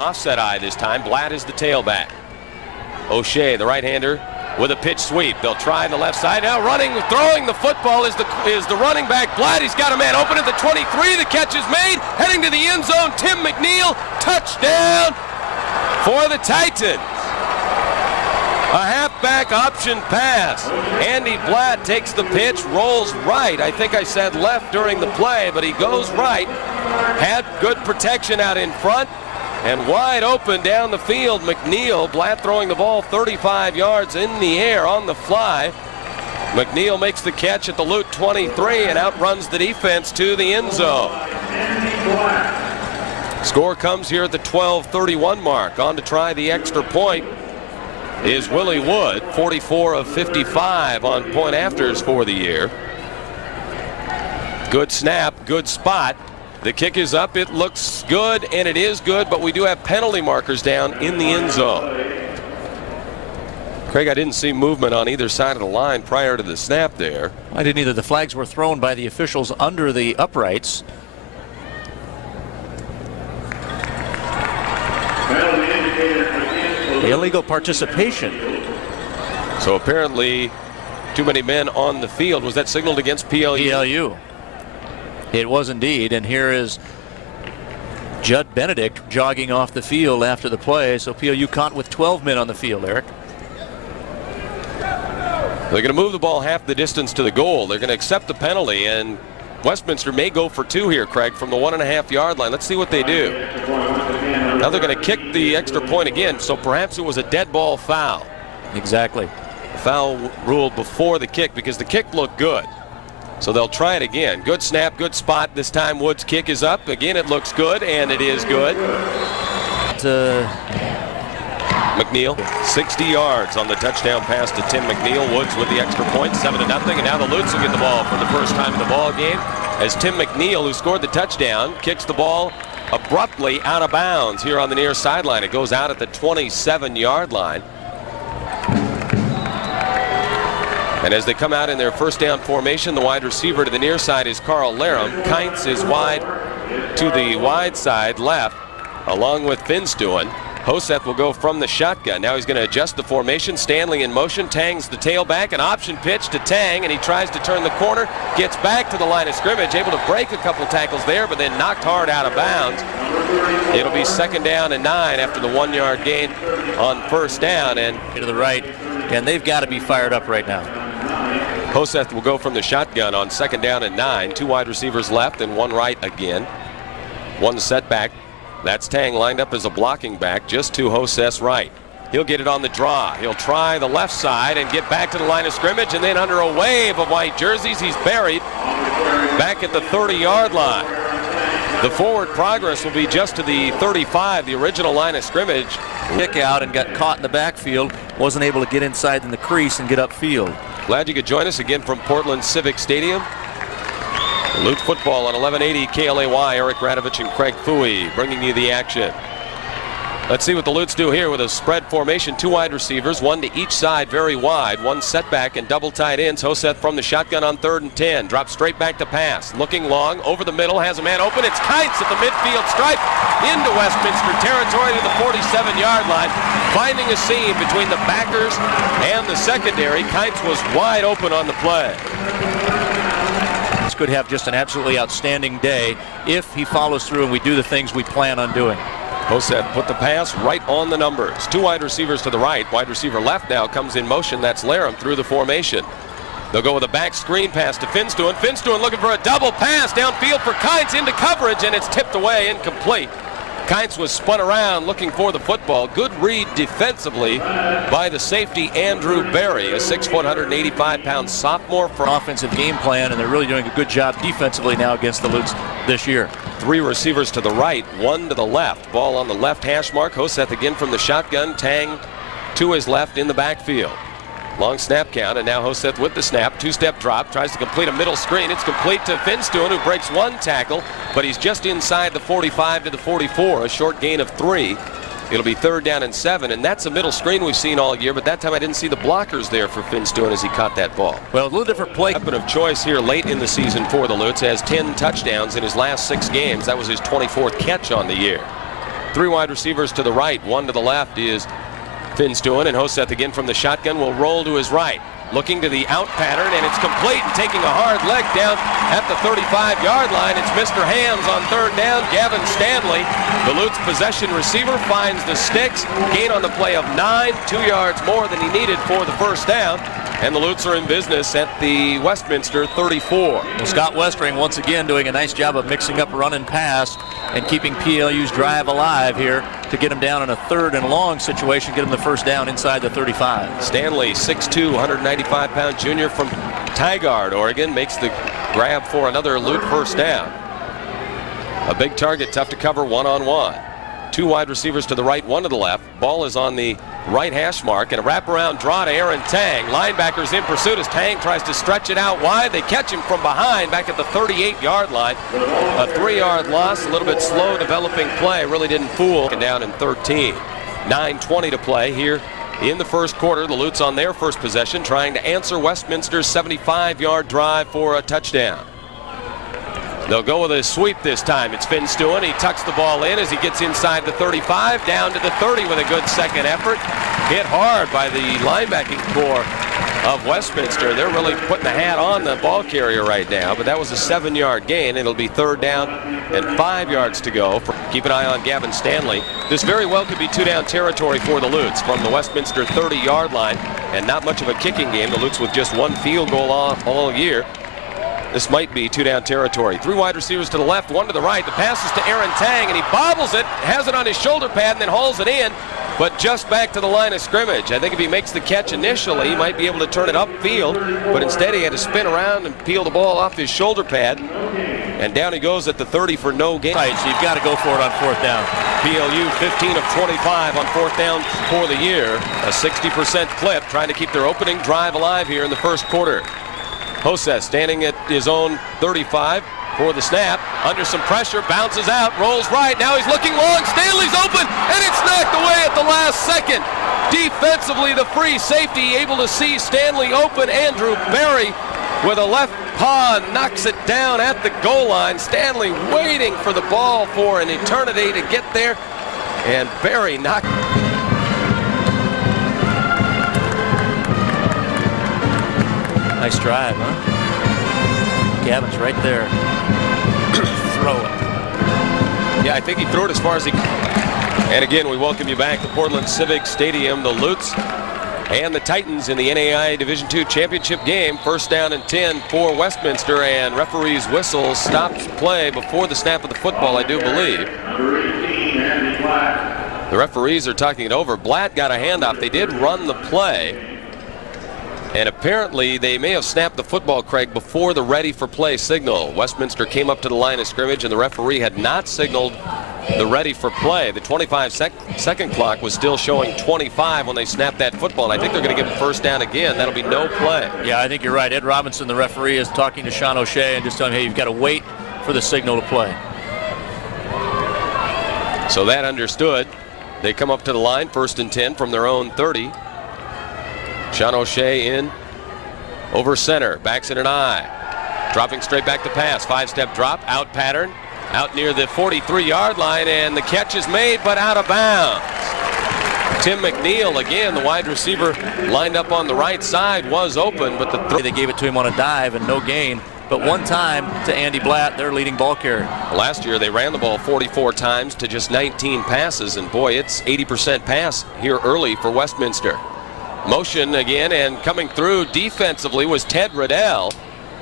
Offset eye this time. Blatt is the tailback. O'Shea, the right-hander, with a pitch sweep. They'll try the left side. Now running, throwing the football is the running back, Blatt. He's got a man open at the 23. The catch is made. Heading to the end zone, Tim McNeil. Touchdown for the Titans. A halfback option pass. Andy Blatt takes the pitch, rolls right. I think I said left during the play, but he goes right. Had good protection out in front. And wide open down the field, McNeil. Blatt throwing the ball 35 yards in the air on the fly. McNeil makes the catch at the Lute 23 and outruns the defense to the end zone. Score comes here at the 12:31 mark. On to try the extra point is Willie Wood, 44 of 55 on point afters for the year. Good snap, good spot. The kick is up, it looks good, and it is good, but we do have penalty markers down in the end zone. Craig, I didn't see movement on either side of the line prior to the snap there. I didn't either. The flags were thrown by the officials under the uprights. Illegal participation. So apparently too many men on the field. Was that signaled against PLU? PLU. It was indeed, and here is Judd Benedict jogging off the field after the play. So PLU caught with 12 men on the field, Eric. They're going to move the ball half the distance to the goal. They're going to accept the penalty, and Westminster may go for two here, Craig, from the 1.5 yard line. Let's see what they do. Now they're going to kick the extra point again, so perhaps it was a dead ball foul. Exactly. Foul ruled before the kick because the kick looked good. So they'll try it again. Good snap, good spot. This time Wood's kick is up. Again, it looks good, and it is good. McNeil, 60 yards on the touchdown pass to Tim McNeil. Woods with the extra point, 7-0. And now the Lutes will get the ball for the first time in the ball game as Tim McNeil, who scored the touchdown, kicks the ball abruptly out of bounds here on the near sideline. It goes out at the 27-yard line. And as they come out in their first down formation, the wide receiver to the near side is Carl Larum. Kyntz is wide to the wide side left, along with Finstuen. Hoseth will go from the shotgun. Now he's going to adjust the formation. Stanley in motion. Tang's the tailback. An option pitch to Tang, and he tries to turn the corner. Gets back to the line of scrimmage. Able to break a couple tackles there, but then knocked hard out of bounds. It'll be 2nd down and 9 after the 1 yard gain on first down. And to the right, and they've got to be fired up right now. Hoseth will go from the shotgun on 2nd down and 9. 2 wide receivers left and 1 right again. 1 setback. That's Tang lined up as a blocking back just to Hoseth's right. He'll get it on the draw. He'll try the left side and get back to the line of scrimmage, and then under a wave of white jerseys, he's buried back at the 30-yard line. The forward progress will be just to the 35, the original line of scrimmage. Kick out and got caught in the backfield. Wasn't able to get inside in the crease and get upfield. Glad you could join us again from Portland Civic Stadium. Lute football on 1180 KLAY. Eric Radovich and Craig Fouhy bringing you the action. Let's see what the Lutes do here with a spread formation. 2 wide receivers, 1 to each side, very wide. 1 setback and double tight ends. Hoseth from the shotgun on 3rd and 10. Drops straight back to pass. Looking long, over the middle, has a man open. It's Kyntz at the midfield stripe into Westminster territory to the 47-yard line. Finding a seam between the backers and the secondary. Kyntz was wide open on the play. Could have just an absolutely outstanding day if he follows through and we do the things we plan on doing. Hoseth put the pass right on the numbers. 2 wide receivers to the right. Wide receiver left now comes in motion. That's Larum through the formation. They'll go with a back screen pass to Finstuen. Finstuen looking for a double pass downfield for Kyntz into coverage, and it's tipped away, incomplete. Kyntz was spun around looking for the football. Good read defensively by the safety Andrew Berry, a 6', 185-pound sophomore. For offensive game plan, and they're really doing a good job defensively now against the Lutes this year. 3 receivers to the right, 1 to the left. Ball on the left hash mark. Hoseth again from the shotgun. Tang to his left in the backfield. Long snap count, and now Hoseth with the snap. 2-step drop, tries to complete a middle screen. It's complete to Finstuen, who breaks 1 tackle, but he's just inside the 45 to the 44, a short gain of 3. It'll be 3rd down and 7, and that's a middle screen we've seen all year, but that time I didn't see the blockers there for Finstuen as he caught that ball. Well, a little different play. Weapon of choice here late in the season for the Lutes. Has 10 touchdowns in his last 6 games. That was his 24th catch on the year. Three wide receivers to the right, one to the left is Finstuen, and Hoseth again from the shotgun will roll to his right. Looking to the out pattern, and it's complete, and taking a hard leg down at the 35-yard line. It's Mr. Hams on third down, Gavin Stanley. The Lutes possession receiver finds the sticks, gain on the play of 9, 2 yards more than he needed for the first down. And the Lutes are in business at the Westminster 34. Well, Scott Westring once again doing a nice job of mixing up run and pass and keeping PLU's drive alive here to get him down in a third and long situation, get him the first down inside the 35. Stanley, 6'2", 195-pound junior from Tigard, Oregon, makes the grab for another Lute first down. A big target, tough to cover one-on-one. Two wide receivers to the right, one to the left. Ball is on the right hash mark, and a wraparound draw to Aaron Tang. Linebackers in pursuit as Tang tries to stretch it out wide. They catch him from behind back at the 38-yard line. A 3-yard loss, a little bit slow developing play, really didn't fool. Down in 13. 9:20 to play here in the first quarter. The Lutes on their first possession trying to answer Westminster's 75-yard drive for a touchdown. They'll go with a sweep this time. It's Finstuen. He tucks the ball in as he gets inside the 35, down to the 30 with a good second effort. Hit hard by the linebacking core of Westminster. They're really putting the hat on the ball carrier right now, but that was a 7-yard gain. It'll be third down and 5 yards to go. Keep an eye on Gavin Stanley. This very well could be two-down territory for the Lutes from the Westminster 30-yard line, and not much of a kicking game. The Lutes with just one field goal all year. This might be two-down territory. Three wide receivers to the left, one to the right. The pass is to Aaron Tang, and he bobbles it, has it on his shoulder pad, and then hauls it in, but just back to the line of scrimmage. I think if he makes the catch initially, he might be able to turn it upfield, but instead he had to spin around and peel the ball off his shoulder pad, and down he goes at the 30 for no gain. Right, so you've got to go for it on fourth down. PLU 15 of 25 on fourth down for the year. A 60% clip, trying to keep their opening drive alive here in the first quarter. Hoseth standing at his own 35 for the snap. Under some pressure, bounces out, rolls right. Now he's looking long. Stanley's open, and it's knocked away at the last second. Defensively, the free safety able to see Stanley open. Andrew Berry with a left paw knocks it down at the goal line. Stanley waiting for the ball for an eternity to get there, and Berry knocked. Nice drive, huh? Gavin's right there. Throw it. Yeah, I think he threw it as far as he could. And again, we welcome you back to Portland Civic Stadium. The Lutes and the Titans in the NAIA Division II championship game. First down and 10 for Westminster, and referee's whistle stops play before the snap of the football, I do believe. The referees are talking it over. Blatt got a handoff. They did run the play. And apparently they may have snapped the football, Craig, before the ready for play signal. Westminster came up to the line of scrimmage, and the referee had not signaled the ready for play. The 25-second clock was still showing 25 when they snapped that football, and I think they're going to give him first down again. That'll be no play. Yeah, I think you're right. Ed Robinson, the referee, is talking to Sean O'Shea and just telling him, hey, you've got to wait for the signal to play. So that understood. They come up to the line, first and 10 from their own 30. Sean O'Shea in over center, backs in an eye, dropping straight back to pass. 5-step drop, out pattern, out near the 43-yard line, and the catch is made but out of bounds. Tim McNeil, again, the wide receiver lined up on the right side, was open, but they gave it to him on a dive and no gain. But one time to Andy Blatt, their leading ball carrier. Last year they ran the ball 44 times to just 19 passes, and boy, it's 80% pass here early for Westminster. Motion again, and coming through defensively was Ted Riddell.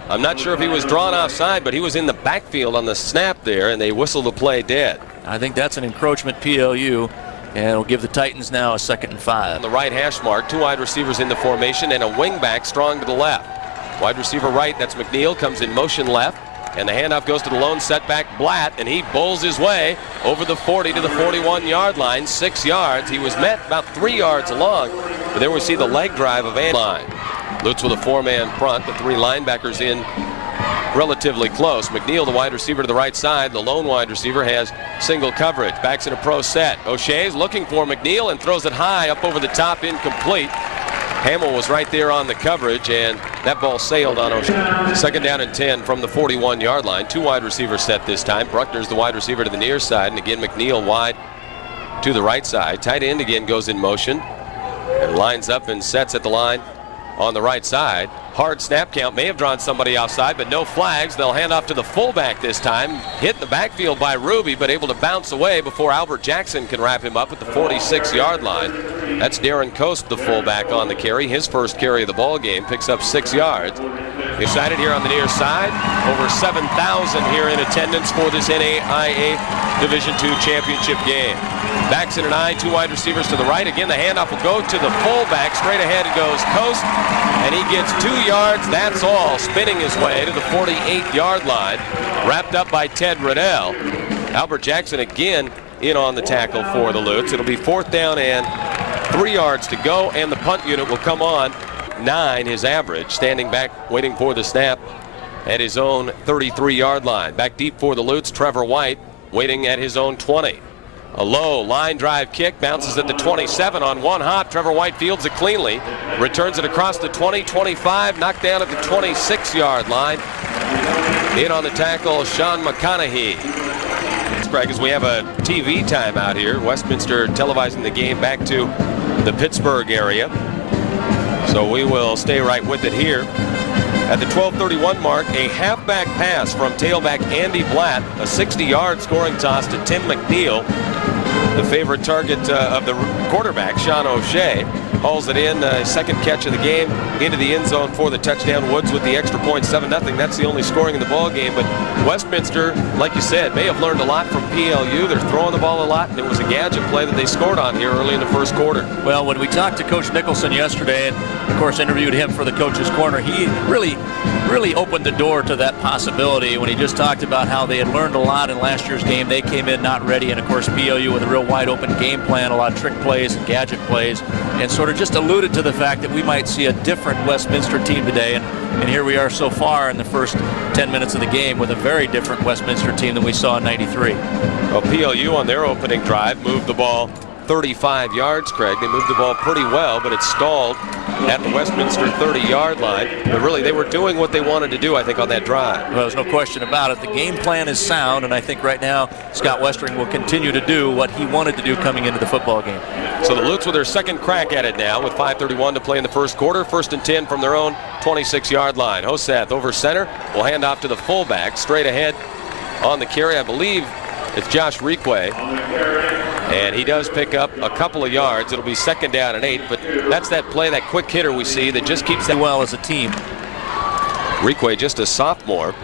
I'm not sure if he was drawn offside, but he was in the backfield on the snap there, and they whistled the play dead. I think that's an encroachment PLU, and it'll give the Titans now a 2nd and 5. On the right hash mark, two wide receivers in the formation and a wing back strong to the left. Wide receiver right, that's McNeil, comes in motion left, and the handoff goes to the lone setback Blatt, and he bowls his way over the 40 to the 41-yard line, 6 yards. He was met about 3 yards along, but there we see the leg drive of Andy. Lutes with a 4-man front, the 3 linebackers in relatively close. McNeil, the wide receiver to the right side. The lone wide receiver has single coverage. Backs in a pro set. O'Shea's looking for McNeil and throws it high up over the top, incomplete. Hamill was right there on the coverage, and that ball sailed on O'Shea. 2nd down and 10 from the 41-yard line. 2 wide receivers set this time. Bruckner's the wide receiver to the near side, and again McNeil wide to the right side. Tight end again goes in motion and lines up and sets at the line on the right side. Hard snap count, may have drawn somebody offside, but no flags. They'll hand off to the fullback this time. Hit in the backfield by Ruby, but able to bounce away before Albert Jackson can wrap him up at the 46-yard line. That's Darren Coast, the fullback, on the carry. His first carry of the ball game, picks up 6 yards. Excited here on the near side. Over 7,000 here in attendance for this NAIA Division II championship game. Backs in an eye, 2 wide receivers to the right. Again, the handoff will go to the fullback. Straight ahead goes Coast, and he gets 2 yards. That's all. Spinning his way to the 48-yard line. Wrapped up by Ted Riddell. Albert Jackson again in on the tackle for the Lutes. It'll be 4th down and 3 yards to go, and the punt unit will come on. 9 his average, standing back waiting for the snap at his own 33-yard line. Back deep for the Lutes, Trevor White waiting at his own 20. A low line drive kick, bounces at the 27 on one hop. Trevor White fields it cleanly, returns it across the 20, 25, knocked down at the 26-yard line. In on the tackle, Sean McConaughey. Craig, as we have a TV timeout here, Westminster televising the game back to the Pittsburgh area. So we will stay right with it here. At the 12:31 mark, a halfback pass from tailback Andy Blatt, a 60-yard scoring toss to Tim McNeil. The favorite target of the quarterback, Sean O'Shea, hauls it in. Second catch of the game into the end zone for the touchdown. Woods with the extra point, 7-0. That's the only scoring in the ball game. But Westminster, like you said, may have learned a lot from PLU. They're throwing the ball a lot, and it was a gadget play that they scored on here early in the first quarter. Well, when we talked to Coach Nicholson yesterday, and of course interviewed him for the Coach's Corner, he really opened the door to that possibility when he just talked about how they had learned a lot in last year's game. They came in not ready, and of course PLU with a real wide open game plan, a lot of trick plays and gadget plays, and sort of just alluded to the fact that we might see a different Westminster team today. And here we are so far in the first 10 minutes of the game with a very different Westminster team than we saw in '93. Well, PLU on their opening drive moved the ball 35 yards, Craig. They moved the ball pretty well, but it stalled at the Westminster 30-yard line. But really, they were doing what they wanted to do, I think, on that drive. Well, there's no question about it. The game plan is sound, and I think right now Scott Westering will continue to do what he wanted to do coming into the football game. So the Lutes with their second crack at it now with 5:31 to play in the first quarter. 1st and 10 from their own 26-yard line. Hosath over center will hand off to the fullback. Straight ahead on the carry, I believe it's Josh Requay. And he does pick up a couple of yards. It'll be 2nd down and 8, but that's that play, that quick hitter we see that just keeps that well as a team. Requay, just a sophomore,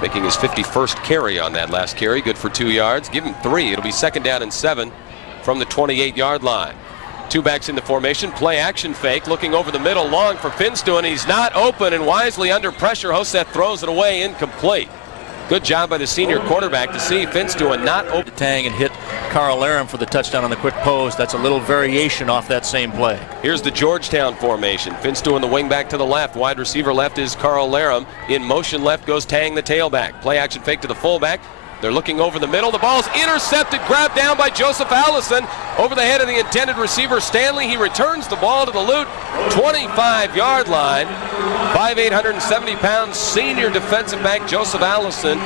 making his 51st carry on that last carry. Good for 2 yards. Give him 3. It'll be 2nd down and 7 from the 28-yard line. 2 backs in the formation. Play action fake. Looking over the middle. Long for Finstuen. He's not open, and wisely under pressure, Hosath throws it away, incomplete. Good job by the senior quarterback to see Finstuen not open. Tang and hit Carl Laram for the touchdown on the quick post. That's a little variation off that same play. Here's the Georgetown formation. Finstuen the wing back to the left. Wide receiver left is Carl Laram. In motion left goes Tang, the tailback. Play action fake to the fullback. They're looking over the middle. The ball's intercepted, grabbed down by Joseph Allison over the head of the intended receiver, Stanley. He returns the ball to the Lute 25-yard line. 5'8", 170-pound senior defensive back Joseph Allison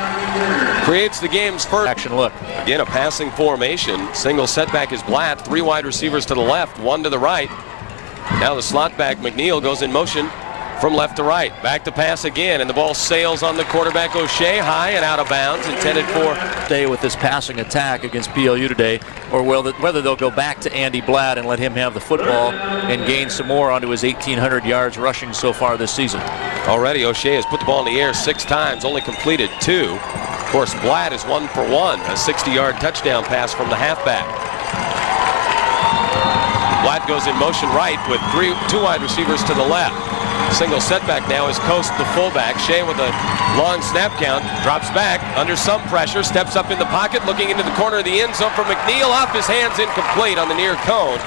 creates the game's first action look. Again, a passing formation. Single setback is Blatt. 3 wide receivers to the left, 1 to the right. Now the slot back McNeil goes in motion from left to right. Back to pass again, and the ball sails on the quarterback O'Shea, high and out of bounds, intended for stay with this passing attack against PLU today, or whether they'll go back to Andy Blatt and let him have the football and gain some more onto his 1,800 yards rushing so far this season. Already O'Shea has put the ball in the air 6 times, only completed 2. Of course, Blatt is 1 for 1, a 60-yard touchdown pass from the halfback. Blatt goes in motion right with 2 wide receivers to the left. Single setback now is Coast, the fullback. Shea with a long snap count, drops back under some pressure, steps up in the pocket, looking into the corner of the end zone for McNeil. Off his hands, incomplete on the near cone.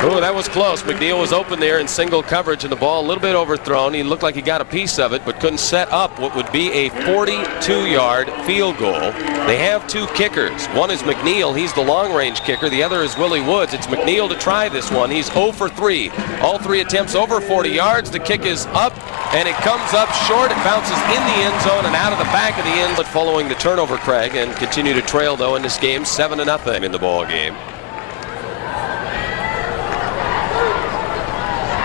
Oh, that was close. McNeil was open there in single coverage, and the ball a little bit overthrown. He looked like he got a piece of it, but couldn't set up what would be a 42-yard field goal. They have 2 kickers. One is McNeil. He's the long-range kicker. The other is Willie Woods. It's McNeil to try this one. He's 0 for 3. All 3 attempts attempts over 40 yards. The kick is up, and it comes up short. It bounces in the end zone and out of the back of the end. But following the turnover, Craig, and continue to trail, though, in this game, 7-0 in the ball game.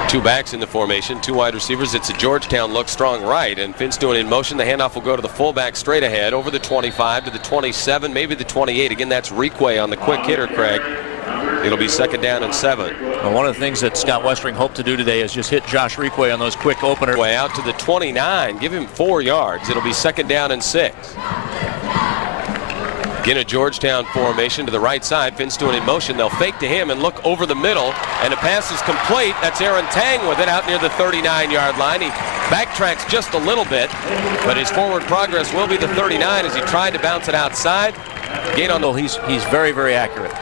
Two backs in the formation, two wide receivers. It's a Georgetown look, strong right, and Finn's doing in motion. The handoff will go to the fullback straight ahead over the 25 to the 27, maybe the 28. Again, that's Requay on the quick hitter, Craig. It'll be 2nd down and 7. Well, one of the things that Scott Westring hoped to do today is just hit Josh Requay on those quick openers. Way out to the 29, give him 4 yards. It'll be 2nd down and 6. Again, a Georgetown formation to the right side. Finn's doing in motion. They'll fake to him and look over the middle, and the pass is complete. That's Aaron Tang with it out near the 39-yard line. He backtracks just a little bit, but his forward progress will be the 39 as he tried to bounce it outside. Gain on the... He's very, very accurate.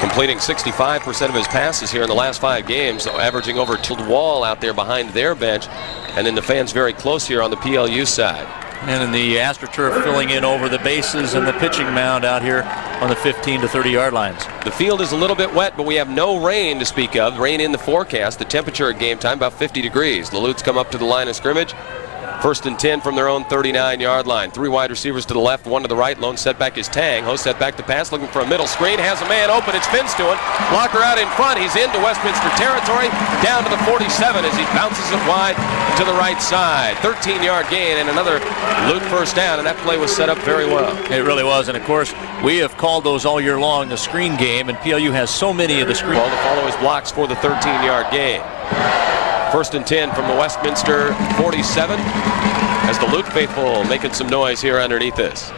Completing 65% of his passes here in the last 5 games, averaging over to wall out there behind their bench, and then the fans very close here on the PLU side. And in the AstroTurf filling in over the bases and the pitching mound out here on the 15 to 30-yard lines. The field is a little bit wet, but we have no rain to speak of. Rain in the forecast. The temperature at game time about 50 degrees. The Lutes come up to the line of scrimmage. 1st and 10 from their own 39-yard line. 3 wide receivers to the left, 1 to the right. Lone setback is Tang. Host back to pass, looking for a middle screen. Has a man open. It's Finn's doing. Blocker out in front. He's into Westminster territory. Down to the 47 as he bounces it wide to the right side. 13-yard gain and another Lute first down, and that play was set up very well. It really was, and of course, we have called those all year long, the screen game, and PLU has so many of the screen. Ball to follow his blocks for the 13-yard gain. 1st and 10 from the Westminster 47 as the Lute faithful making some noise here underneath this.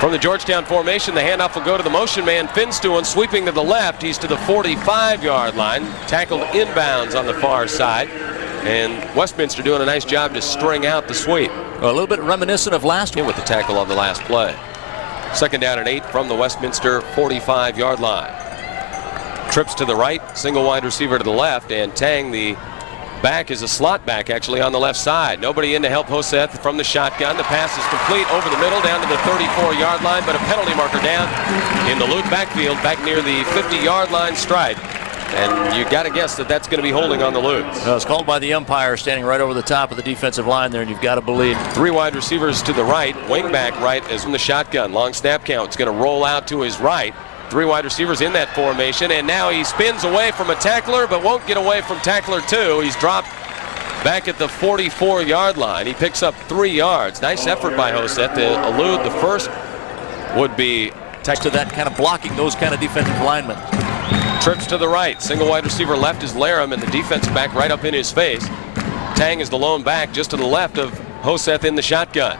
From the Georgetown formation, the handoff will go to the motion man. Finn's doing, sweeping to the left. He's to the 45-yard line. Tackled inbounds on the far side. And Westminster doing a nice job to string out the sweep. Well, a little bit reminiscent of last year with the tackle on the last play. 2nd down and 8 from the Westminster 45-yard line. Trips to the right, single wide receiver to the left, and Tang, the back, is a slot back actually on the left side. Nobody in to help Hoseth from the shotgun. The pass is complete over the middle down to the 34-yard line, but a penalty marker down in the Lute backfield back near the 50-yard line stripe. And you got to guess that that's going to be holding on the Lutes. It's called by the umpire, standing right over the top of the defensive line there, and you've got to believe. 3 wide receivers to the right, wing back right is in the shotgun. Long snap count. It's going to roll out to his right. 3 wide receivers in that formation, and now he spins away from a tackler, but won't get away from tackler 2. He's dropped back at the 44-yard line. He picks up 3 yards. Nice effort by Hoseth to elude the first would be to that kind of blocking those kind of defensive linemen. Trips to the right. Single wide receiver left is Laram, and the defensive back right up in his face. Tang is the lone back just to the left of Hoseth in the shotgun.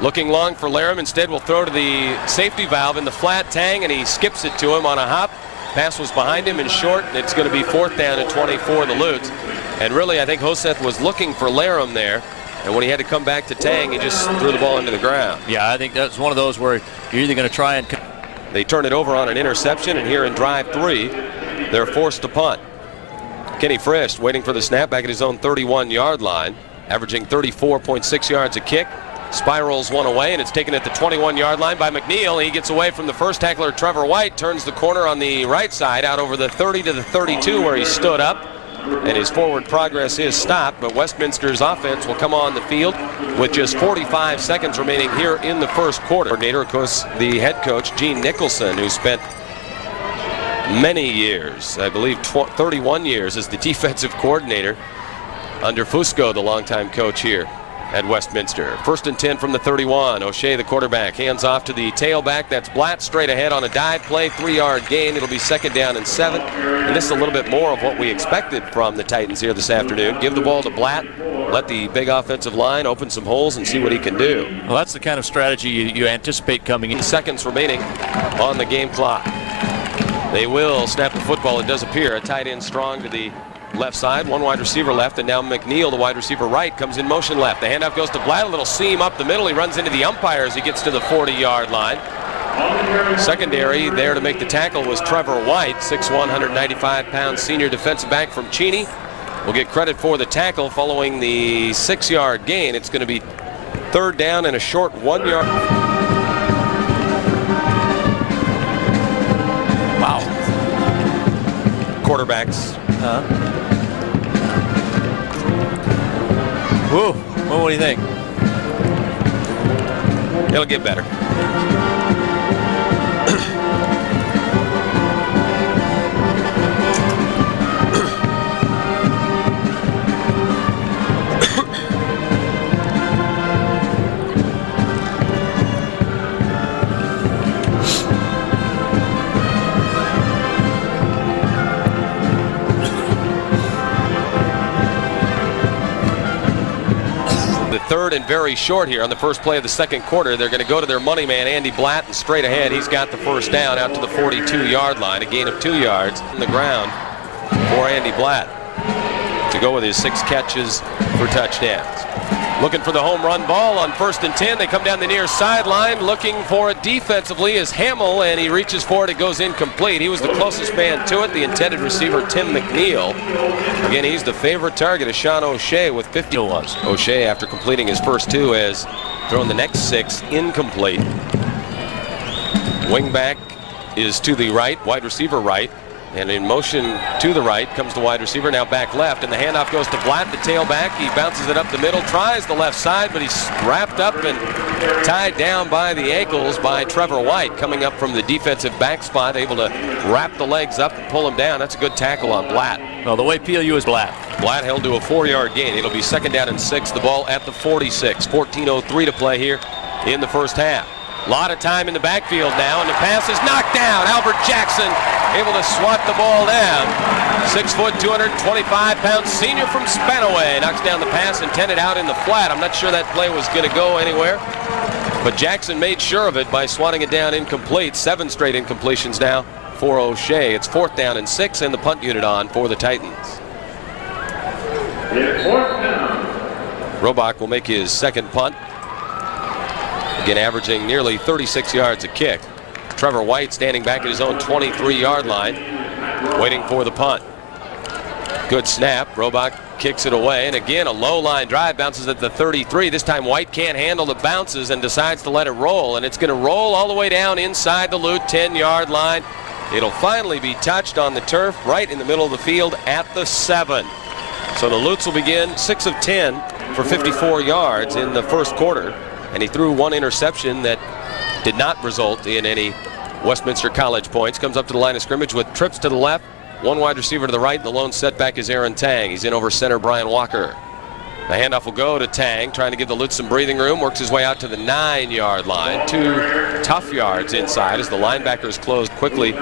Looking long for Laram. Instead will throw to the safety valve in the flat. Tang, and he skips it to him on a hop. Pass was behind him and short, and it's going to be 4th down and 24 the Lutes. And really, I think Hoseth was looking for Laram there, and when he had to come back to Tang, he just threw the ball into the ground. Yeah, I think that's one of those where you're either going to try and... They turn it over on an interception, and here in drive 3, they're forced to punt. Kenny Frisch waiting for the snap back at his own 31-yard line, averaging 34.6 yards a kick. Spirals one away, and it's taken at the 21-yard line by McNeil. He gets away from the first tackler, Trevor White, turns the corner on the right side out over the 30 to the 32 where he stood up, and his forward progress is stopped, but Westminster's offense will come on the field with just 45 seconds remaining here in the first quarter. Coordinator, of course, the head coach, Gene Nicholson, who spent many years, I believe 31 years as the defensive coordinator under Fusco, the longtime coach here at Westminster. 1st and 10 from the 31. O'Shea, the quarterback, hands off to the tailback. That's Blatt straight ahead on a dive play, 3-yard gain. It'll be 2nd down and 7. And this is a little bit more of what we expected from the Titans here this afternoon. Give the ball to Blatt, let the big offensive line open some holes and see what he can do. Well, that's the kind of strategy you anticipate coming in. Seconds remaining on the game clock. They will snap the football, it does appear. A tight end strong to the left side, 1 wide receiver left, and now McNeil, the wide receiver right, comes in motion left. The handoff goes to Blatt, a little seam up the middle. He runs into the umpire as he gets to the 40-yard line. Secondary there to make the tackle was Trevor White, 6'1", 195-pound senior defensive back from Cheney. Will get credit for the tackle following the 6-yard gain. It's going to be 3rd down and a short 1-yard. Wow. Quarterbacks Whoa, well, what do you think? It'll get better. Third and very short here on the first play of the second quarter. They're going to go to their money man, Andy Blatt, and straight ahead. He's got the first down out to the 42-yard line. A gain of 2 yards on the ground for Andy Blatt to go with his 6 catches for touchdowns. Looking for the home run ball on 1st and 10. They come down the near sideline looking for it defensively is Hamill, and he reaches for it. It goes incomplete. He was the closest man to it, the intended receiver, Tim McNeil. Again, he's the favorite target of Sean O'Shea with 50. O'Shea, after completing his first 2, has thrown the next 6 incomplete. Wingback is to the right, wide receiver right. And in motion to the right comes the wide receiver, now back left, and the handoff goes to Blatt, the tailback. He bounces it up the middle, tries the left side, but he's wrapped up and tied down by the ankles by Trevor White, coming up from the defensive back spot, able to wrap the legs up and pull him down. That's a good tackle on Blatt. Well, the way PLU is Blatt. Blatt held to a 4-yard gain. It'll be 2nd down and 6. The ball at the 46. 14:03 to play here in the first half. A lot of time in the backfield now, and the pass is knocked down. Albert Jackson able to swat the ball down. 6 foot, 225-pound senior from Spanaway knocks down the pass intended out in the flat. I'm not sure that play was going to go anywhere, but Jackson made sure of it by swatting it down incomplete. 7 straight incompletions now for O'Shea. It's 4th down and 6, and the punt unit on for the Titans. Robach will make his 2nd punt. Again, averaging nearly 36 yards a kick. Trevor White standing back at his own 23-yard line, waiting for the punt. Good snap. Robach kicks it away, and again, a low line drive, bounces at the 33. This time White can't handle the bounces and decides to let it roll, and it's going to roll all the way down inside the Lute 10-yard line. It'll finally be touched on the turf right in the middle of the field at the 7. So the Lutes will begin 6 of 10 for 54 yards in the first quarter. And he threw 1 interception that did not result in any Westminster College points. Comes up to the line of scrimmage with trips to the left, 1 wide receiver to the right, and the lone setback is Aaron Tang. He's in over center Brian Walker. The handoff will go to Tang, trying to give the Lutz some breathing room. Works his way out to the 9-yard line. 2 tough yards inside as the linebackers closed quickly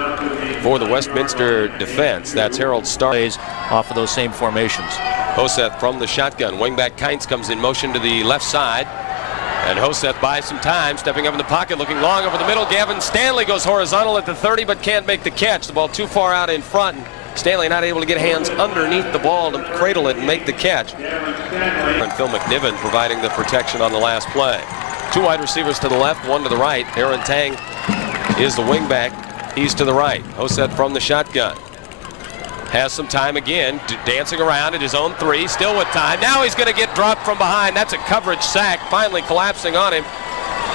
for the Westminster defense. That's Harold Starr. Off of those same formations. Hoseth from the shotgun. Wingback Kynes comes in motion to the left side. And Hoseth buys some time, stepping up in the pocket, looking long over the middle. Gavin Stanley goes horizontal at the 30, but can't make the catch. The ball too far out in front. And Stanley not able to get hands underneath the ball to cradle it and make the catch. And Phil McNiven providing the protection on the last play. 2 wide receivers to the left, 1 to the right. Aaron Tang is the wingback. He's to the right. Hoseth from the shotgun. Has some time again, dancing around at his own 3, still with time. Now he's going to get dropped from behind. That's a coverage sack, finally collapsing on him.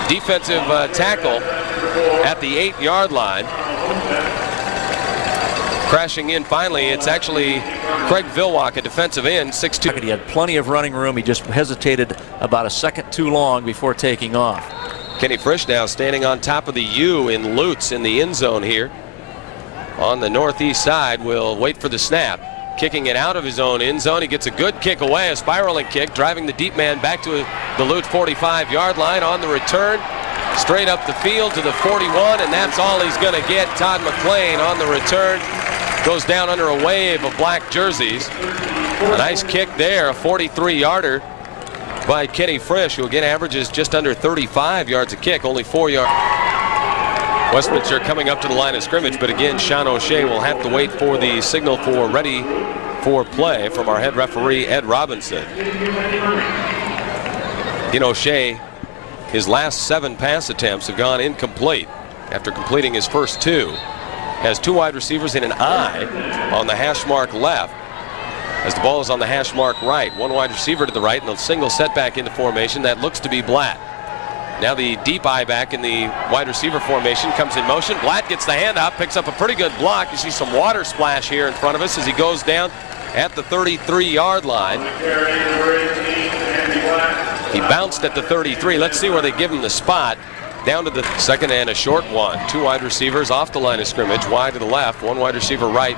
Defensive tackle at the 8-yard line. Crashing in finally, it's actually Craig Vilwalk, a defensive end, 6'2". He had plenty of running room. He just hesitated about a second too long before taking off. Kenny Frisch now standing on top of the U in Lutz in the end zone here. On the northeast side, will wait for the snap. Kicking it out of his own end zone. He gets a good kick away, a spiraling kick, driving the deep man back to the Lutz 45-yard line on the return. Straight up the field to the 41, and that's all he's going to get. Todd McLean on the return. Goes down under a wave of black jerseys. A nice kick there, a 43-yarder by Kenny Frisch, who again averages just under 35 yards a kick, only 4 yards. Westminster coming up to the line of scrimmage, but again, Sean O'Shea will have to wait for the signal for ready for play from our head referee, Ed Robinson. In O'Shea, his last 7 pass attempts have gone incomplete after completing his first 2. Has 2 wide receivers in an I on the hash mark left as the ball is on the hash mark right. 1 wide receiver to the right and a single setback into formation. That looks to be Blatt. Now the deep eye back in the wide receiver formation comes in motion. Blatt gets the handoff, picks up a pretty good block. You see some water splash here in front of us as he goes down at the 33-yard line. He bounced at the 33. Let's see where they give him the spot. Down to the second and a short one. Two wide receivers off the line of scrimmage. Wide to the left, one wide receiver right.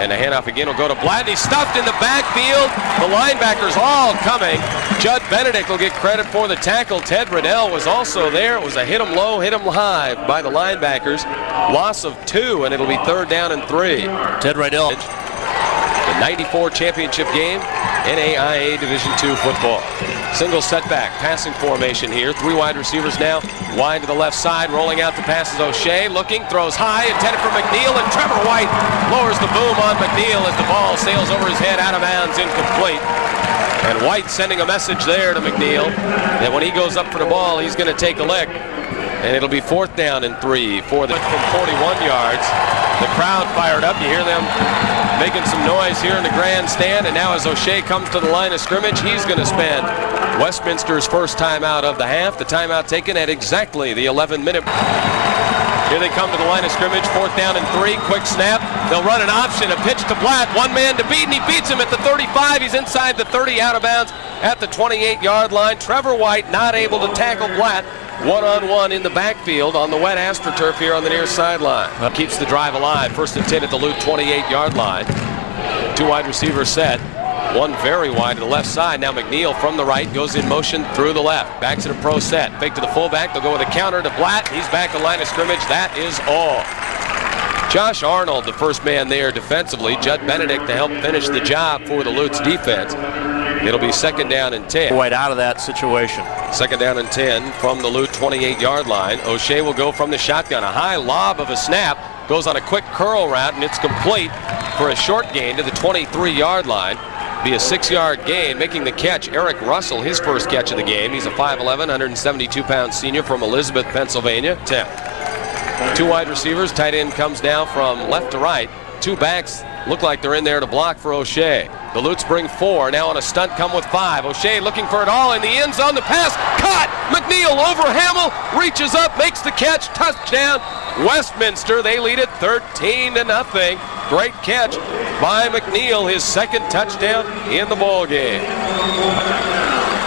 And the handoff again will go to Blatt. He's stuffed in the backfield. The linebackers all coming. Judd Benedict will get credit for the tackle. Ted Riddell was also there. It was a hit him low, hit him high by the linebackers. Loss of 2, and it'll be 3rd down and 3. Ted Riddell. The 94 championship game, NAIA Division II football. Single setback, passing formation here. 3 wide receivers now, wide to the left side, rolling out the passes. O'Shea looking, throws high, intended for McNeil, and Trevor White lowers the boom on McNeil as the ball sails over his head, out of bounds, incomplete. And White sending a message there to McNeil that when he goes up for the ball, he's going to take a lick. And it'll be 4th down and 3 for the from 41 yards. The crowd fired up. You hear them making some noise here in the grandstand. And now as O'Shea comes to the line of scrimmage, he's going to spend Westminster's first timeout of the half. The timeout taken at exactly the 11-minute. Here they come to the line of scrimmage, 4th down and 3. Quick snap. They'll run an option, a pitch to Blatt. One man to beat, and he beats him at the 35. He's inside the 30, out of bounds at the 28-yard line. Trevor White not able to tackle Blatt. One-on-one in the backfield on the wet AstroTurf here on the near sideline. Keeps the drive alive. 1st and 10 at the Lute 28-yard line. 2 wide receivers set. One very wide to the left side. Now McNeil from the right goes in motion through the left. Back to the pro set. Fake to the fullback. They'll go with a counter to Blatt. He's back to line of scrimmage. That is all. Josh Arnold, the first man there defensively. Judd Benedict to help finish the job for the Lutes defense. It'll be 2nd down and 10. White out of that situation. 2nd down and 10 from the Lute 28-yard line. O'Shea will go from the shotgun. A high lob of a snap. Goes on a quick curl route, and it's complete for a short gain to the 23-yard line. Be a 6-yard gain. Making the catch, Eric Russell, his first catch of the game. He's a 5'11", 172-pound senior from Elizabeth, Pennsylvania. 10. 2 wide receivers. Tight end comes now from left to right. 2 backs look like they're in there to block for O'Shea. The Lutes bring 4. Now on a stunt come with 5. O'Shea looking for it all in the end zone. The pass caught. McNeil over Hamill. Reaches up. Makes the catch. Touchdown. Westminster. They lead it 13-0. Great catch by McNeil. His 2nd touchdown in the ball game.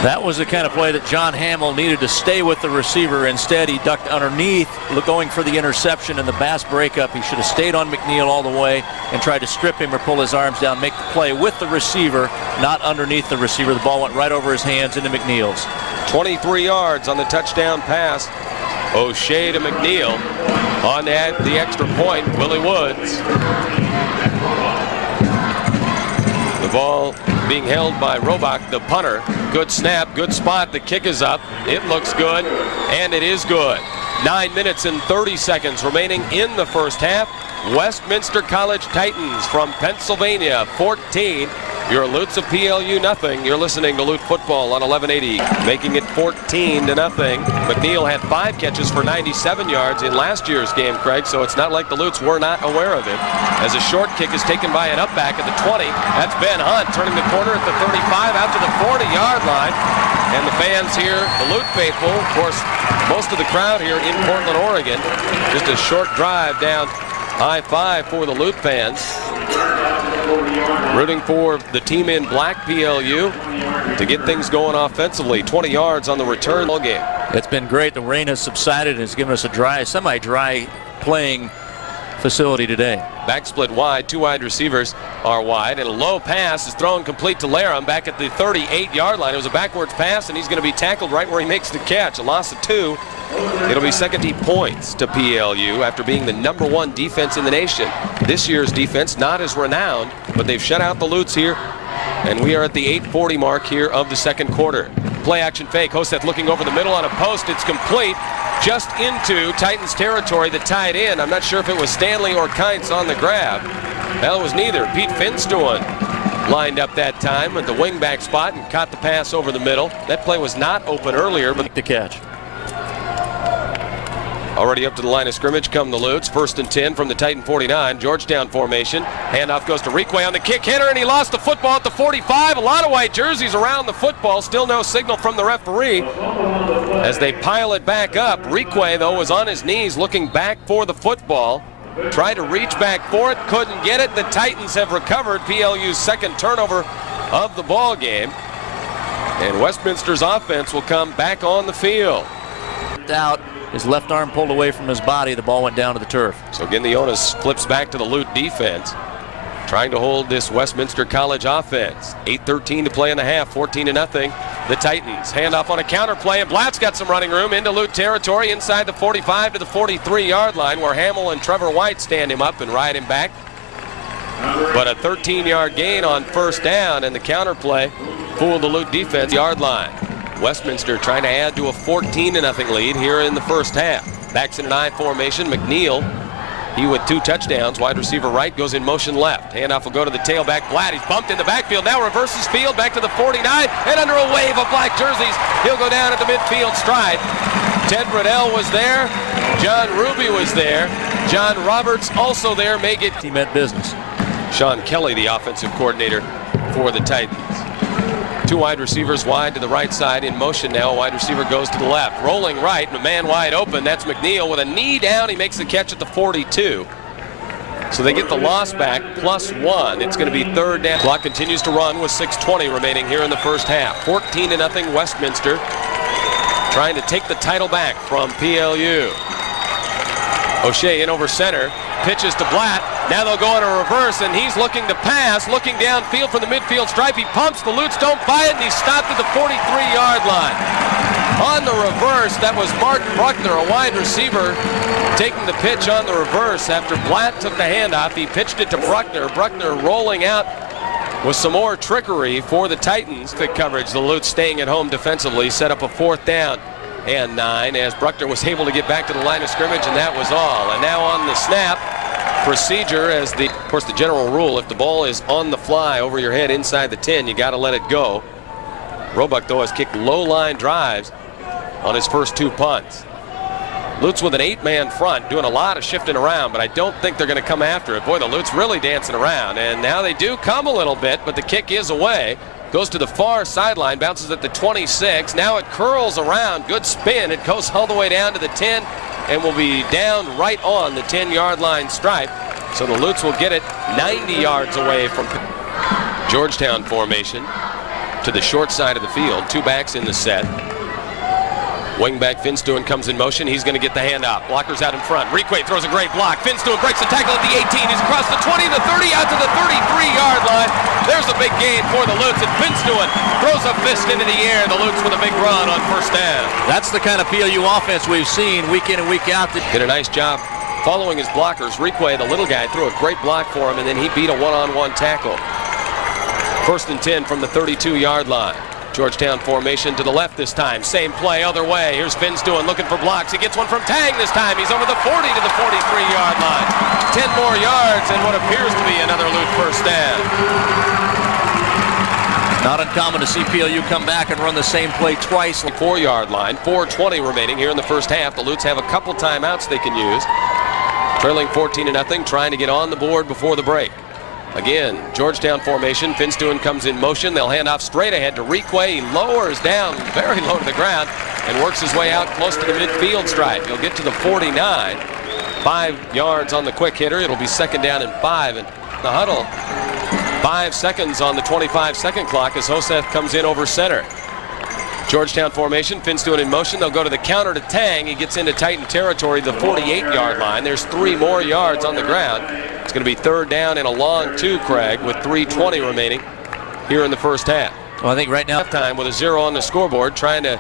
That was the kind of play that John Hamill needed to stay with the receiver. Instead, he ducked underneath, going for the interception and the Bass breakup. He should have stayed on McNeil all the way and tried to strip him or pull his arms down, make the play with the receiver, not underneath the receiver. The ball went right over his hands into McNeil's. 23 yards on the touchdown pass. O'Shea to McNeil. On the extra point, Willie Woods. The ball being held by Robach, the punter. Good snap, good spot. The kick is up. It looks good, and it is good. 9 minutes and 30 seconds remaining in the first half. Westminster College Titans from Pennsylvania, 14. Your Lutes of PLU, nothing. You're listening to Lute Football on 1180, making it 14-0. McNeil had 5 catches for 97 yards in last year's game, Craig, so it's not like the Lutes were not aware of him. As a short kick is taken by an upback at the 20. That's Ben Hunt turning the corner at the 35 out to the 40-yard line. And the fans here, the Lute faithful, of course, most of the crowd here in Portland, Oregon. Just a short drive down I-5 for the Lute fans. Rooting for the team in black, PLU, to get things going offensively. 20 yards on the return all game. It's been great. The rain has subsided and has given us a semi-dry playing facility today. Back split wide. 2 wide receivers are wide, and a low pass is thrown complete to Laram back at the 38-yard line. It was a backwards pass, and he's going to be tackled right where he makes the catch. A loss of 2. It'll be 70 points to PLU after being the #1 defense in the nation. This year's defense not as renowned, but they've shut out the Lutes here, and we are at the 8:40 mark here of the second quarter. Play action fake. Hoseth looking over the middle on a post. It's complete just into Titans territory. The tight end. I'm not sure if it was Stanley or Kientz on the grab. Well, it was neither. Pete Finstuen lined up that time at the wingback spot and caught the pass over the middle. That play was not open earlier, but the catch. Already up to the line of scrimmage come the Lutes. 1st and 10 from the Titan 49. Georgetown formation. Handoff goes to Requay on the kick hitter, and he lost the football at the 45. A lot of white jerseys around the football. Still no signal from the referee as they pile it back up. Requay, though, was on his knees looking back for the football. Tried to reach back for it, couldn't get it. The Titans have recovered PLU's 2nd turnover of the ball game. And Westminster's offense will come back on the field. Out, his left arm pulled away from his body. The ball went down to the turf. So again, the onus flips back to the Lute defense, trying to hold this Westminster College offense. 8:13 to play in the half, 14-0. The Titans hand off on a counter play, and Blatt's got some running room into Lute territory inside the 45 to the 43-yard line, where Hamill and Trevor White stand him up and ride him back. But a 13-yard gain on first down, and the counter play fooled the Lute defense yard line. Westminster trying to add to a 14-0 lead here in the first half. Backs in an I formation. McNeil, he with 2 touchdowns. Wide receiver right goes in motion left. Handoff will go to the tailback Blatt. He's bumped in the backfield. Now reverses field back to the 49. And under a wave of black jerseys, he'll go down at the midfield stride. Ted Riddell was there. John Ruby was there. John Roberts also there. May get He meant business. Sean Kelly, the offensive coordinator for the Titans. 2 wide receivers wide to the right side in motion now. A wide receiver goes to the left. Rolling right, and a man wide open. That's McNeil with a knee down. He makes the catch at the 42. So they get the loss back, +1. It's going to be third down. Clock continues to run with 6:20 remaining here in the first half. 14-0 Westminster, trying to take the title back from PLU. O'Shea in over center. Pitches to Blatt. Now they'll go on a reverse, and he's looking to pass, looking downfield from the midfield stripe. He pumps. The Lutes don't buy it, and he's stopped at the 43-yard line. On the reverse, that was Mark Bruckner, a wide receiver, taking the pitch on the reverse after Blatt took the handoff. He pitched it to Bruckner. Bruckner rolling out with some more trickery for the Titans. Thick coverage. The Lutes staying at home defensively, set up a 4th down and 9 as Bruckner was able to get back to the line of scrimmage, and that was all. And now on the snap, procedure as of course, the general rule, if the ball is on the fly over your head inside the 10, you got to let it go. Roebuck, though, has kicked low line drives on his first 2 punts. Lutes with an 8-man front, doing a lot of shifting around, but I don't think they're going to come after it. Boy, the Lutes really dancing around, and now they do come a little bit, but the kick is away. Goes to the far sideline, bounces at the 26. Now it curls around. Good spin. It goes all the way down to the 10 and will be down right on the 10-yard line stripe. So the Lutes will get it 90 yards away from Georgetown formation to the short side of the field. 2 backs in the set. Wingback Finstuen comes in motion. He's going to get the handoff. Blockers out in front. Requay throws a great block. Finstuen breaks the tackle at the 18. He's across the 20, the 30, out to the 33-yard line. There's a big gain for the Lutes, and Finstuen throws a fist into the air. The Lutes with a big run on first down. That's the kind of PLU offense we've seen week in and week out. Did a nice job following his blockers. Requay, the little guy, threw a great block for him, and then he beat a one-on-one tackle. 1st and 10 from the 32-yard line. Georgetown formation to the left this time. Same play, other way. Here's Finstuen looking for blocks. He gets one from Tang this time. He's over the 40 to the 43-yard line. 10 more yards and what appears to be another Lute first down. Not uncommon to see PLU come back and run the same play twice. 4-yard line. 4:20 remaining here in the first half. The Lutes have a couple timeouts they can use. Trailing 14-0, trying to get on the board before the break. Again, Georgetown formation. Finstuen comes in motion. They'll hand off straight ahead to Requay. He lowers down very low to the ground and works his way out close to the midfield stripe. He'll get to the 49. 5 yards on the quick hitter. It'll be 2nd down and 5. And the huddle, 5 seconds on the 25-second clock as Hoseth comes in over center. Georgetown formation. Finstuen in motion. They'll go to the counter to Tang. He gets into Titan territory, the 48-yard line. There's 3 more yards on the ground. It's going to be 3rd down and a long 2, Craig, with 3:20 remaining here in the first half. Well, I think right now, time with a 0 on the scoreboard, trying to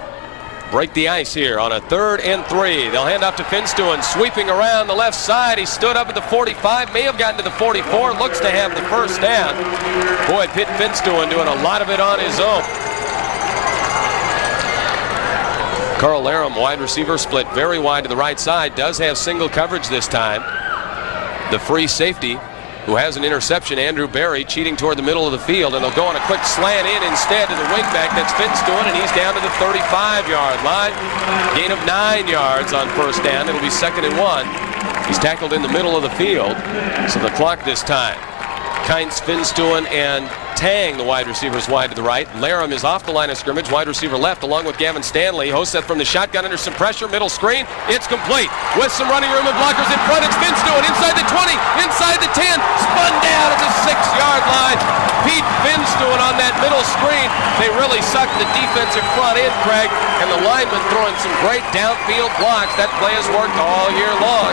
break the ice here on a 3rd and 3. They'll hand off to Finstuen, sweeping around the left side. He stood up at the 45, may have gotten to the 44, looks to have the first down. Boy, Pitt Finstuen doing a lot of it on his own. Carl Laram, wide receiver, split very wide to the right side, does have single coverage this time. The free safety, who has an interception, Andrew Berry, cheating toward the middle of the field, and they'll go on a quick slant in instead to the wingback. That's Finstuen, and he's down to the 35-yard line. Gain of 9 yards on first down. It'll be 2nd and 1. He's tackled in the middle of the field, so the clock this time. Kynes, Finstuen, and Tang, the wide receivers, wide to the right. Laram is off the line of scrimmage, wide receiver left, along with Gavin Stanley. Hoseth from the shotgun under some pressure, middle screen. It's complete with some running room and blockers in front. It's Finstuen inside the 20, inside the 10, spun down at the 6-yard line. Pete Finstuen on that middle screen. They really sucked the defensive front in, Craig, and the linemen throwing some great downfield blocks. That play has worked all year long.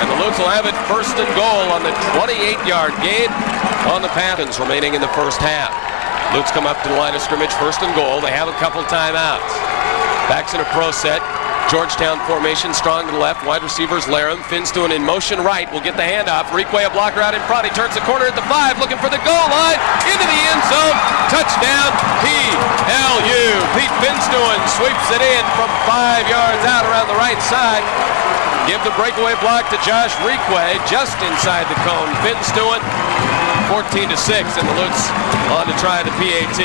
And the Lutes will have it first and goal on the 28-yard gain on the Pathans remaining in the first half. Lutes come up to the line of scrimmage, first and goal. They have a couple timeouts. Backs in a pro set. Georgetown formation, strong to the left. Wide receivers, Laram. Finstuen in motion right. Will get the handoff. Requay, a blocker out in front. He turns the corner at the 5, looking for the goal line. Into the end zone. Touchdown, PLU. Pete Finstuen sweeps it in from 5 yards out around the right side. Give the breakaway block to Josh Requay just inside the cone. Finstuen, 14-6, and the Lutes on to try the PAT.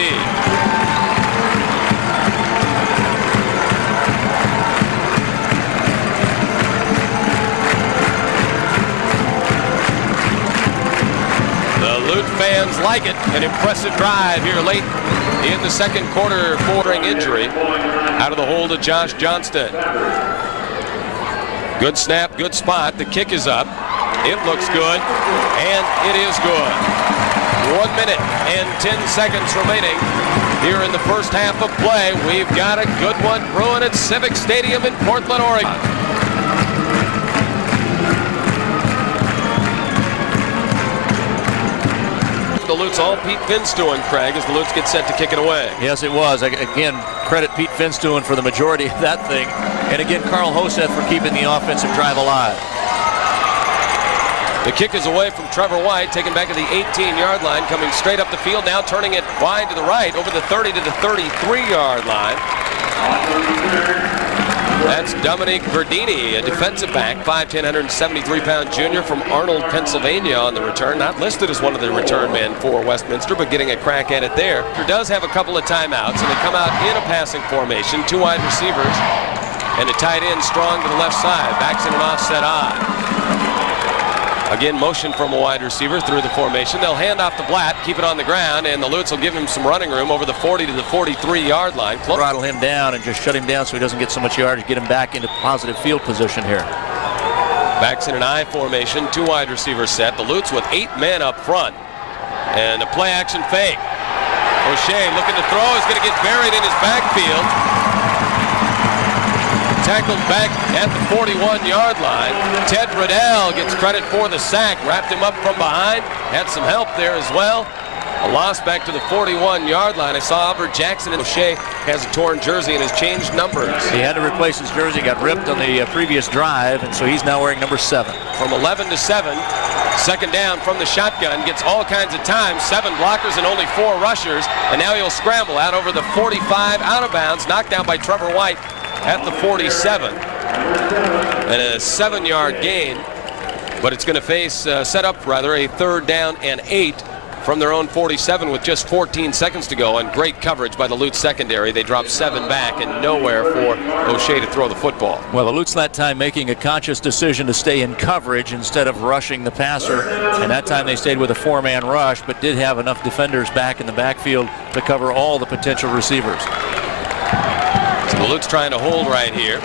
Fans like it. An impressive drive here late in the second quarter, bordering injury. Out of the hold of Josh Johnston. Good snap, good spot. The kick is up. It looks good, and it is good. 1 minute and 10 seconds remaining here in the first half of play. We've got a good one brewing at Civic Stadium in Portland, Oregon. The Lutes all Pete Finstuen, Craig, as the Lutes get set to kick it away. Yes, it was. Again, credit Pete Finstuen for the majority of that thing. And again, Carl Hoseth for keeping the offensive drive alive. The kick is away from Trevor White, taken back at the 18-yard line, coming straight up the field, now turning it wide to the right, over the 30 to the 33-yard line. That's Dominic Verdini, a defensive back, 5'10", 173-pound junior from Arnold, Pennsylvania on the return. Not listed as one of the return men for Westminster, but getting a crack at it there. He does have a couple of timeouts, and they come out in a passing formation, 2 wide receivers, and a tight end strong to the left side. Backs in an offset eye. Again, motion from a wide receiver through the formation. They'll hand off to Blatt, keep it on the ground, and the Lutes will give him some running room over the 40 to the 43-yard line. Throttle him down and just shut him down so he doesn't get so much yardage, get him back into positive field position here. Backs in an I formation, 2 wide receivers set. The Lutes with 8 men up front. And a play action fake. O'Shea looking to throw, is going to get buried in his backfield. Tackled back at the 41-yard line. Ted Riddell gets credit for the sack. Wrapped him up from behind. Had some help there as well. A loss back to the 41-yard line. I saw Albert Jackson, and O'Shea has a torn jersey and has changed numbers. He had to replace his jersey. Got ripped on the previous drive, and so he's now wearing number 7. From 11 to 7. Second down from the shotgun. Gets all kinds of time. 7 blockers and only 4 rushers. And now he'll scramble out over the 45, out of bounds. Knocked down by Trevor White at the 47, and a 7-yard gain, but it's going to face set up rather a 3rd down and 8 from their own 47 with just 14 seconds to go, and great coverage by the Lutes secondary. They drop 7 back and nowhere for O'Shea to throw the football. Well, the Lutes that time making a conscious decision to stay in coverage instead of rushing the passer, and that time they stayed with a 4-man rush, but did have enough defenders back in the backfield to cover all the potential receivers. So the Lutes trying to hold right here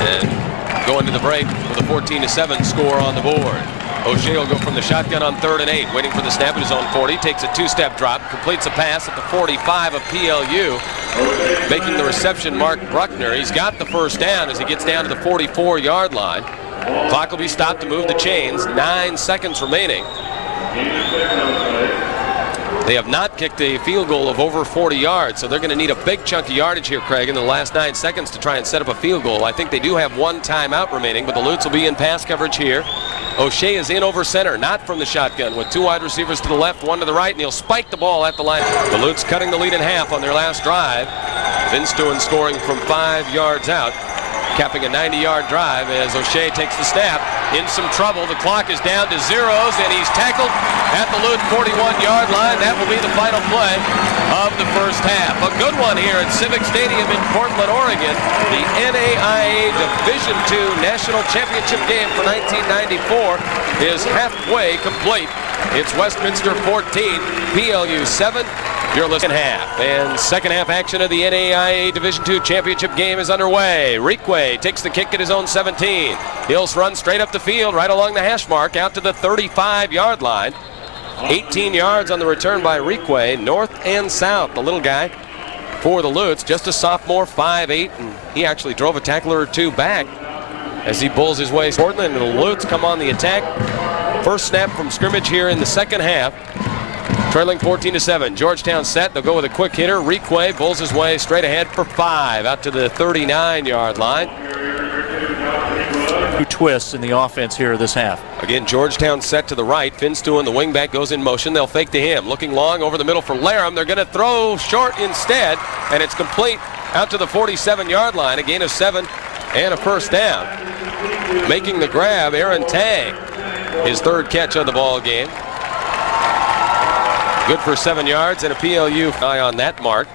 and go into the break with a 14-7 score on the board. O'Shea will go from the shotgun on 3rd and 8, waiting for the snap at his own 40, takes a 2-step drop, completes a pass at the 45 of PLU, making the reception Mark Bruckner. He's got the first down as he gets down to the 44-yard line. Clock will be stopped to move the chains, 9 seconds remaining. They have not kicked a field goal of over 40 yards, so they're going to need a big chunk of yardage here, Craig, in the last 9 seconds to try and set up a field goal. I think they do have 1 timeout remaining, but the Lutes will be in pass coverage here. O'Shea is in over center, not from the shotgun, with 2 wide receivers to the left, 1 to the right, and he'll spike the ball at the line. The Lutes cutting the lead in half on their last drive. Finstuen scoring from 5 yards out, capping a 90-yard drive as O'Shea takes the snap. In some trouble, the clock is down to zeros, and he's tackled at the Lute 41-yard line. That will be the final play of the first half. A good one here at Civic Stadium in Portland, Oregon. The NAIA Division II National Championship game for 1994 is halfway complete. It's Westminster 14, PLU 7. You're listening half, and second half action of the NAIA Division II Championship game is underway. Requay takes the kick at his own 17. He'll run straight up the field, right along the hash mark, out to the 35-yard line. 18 yards on the return by Requay, north and south. The little guy for the Lutes, just a sophomore, 5'8", and he actually drove a tackler or two back as he bulls his way. Portland and the Lutes come on the attack. First snap from scrimmage here in the second half. Trailing 14-7. Georgetown set. They'll go with a quick hitter. Requay bulls his way straight ahead for 5 out to the 39-yard line. 2 twists in the offense here this half. Again, Georgetown set to the right. Finstuen, the wingback, goes in motion. They'll fake to him. Looking long over the middle for Laram. They're going to throw short instead, and it's complete out to the 47-yard line. A gain of 7 and a first down. Making the grab, Aaron Tang. His third catch of the ball game. Good for 7 yards and a PLU eye on that mark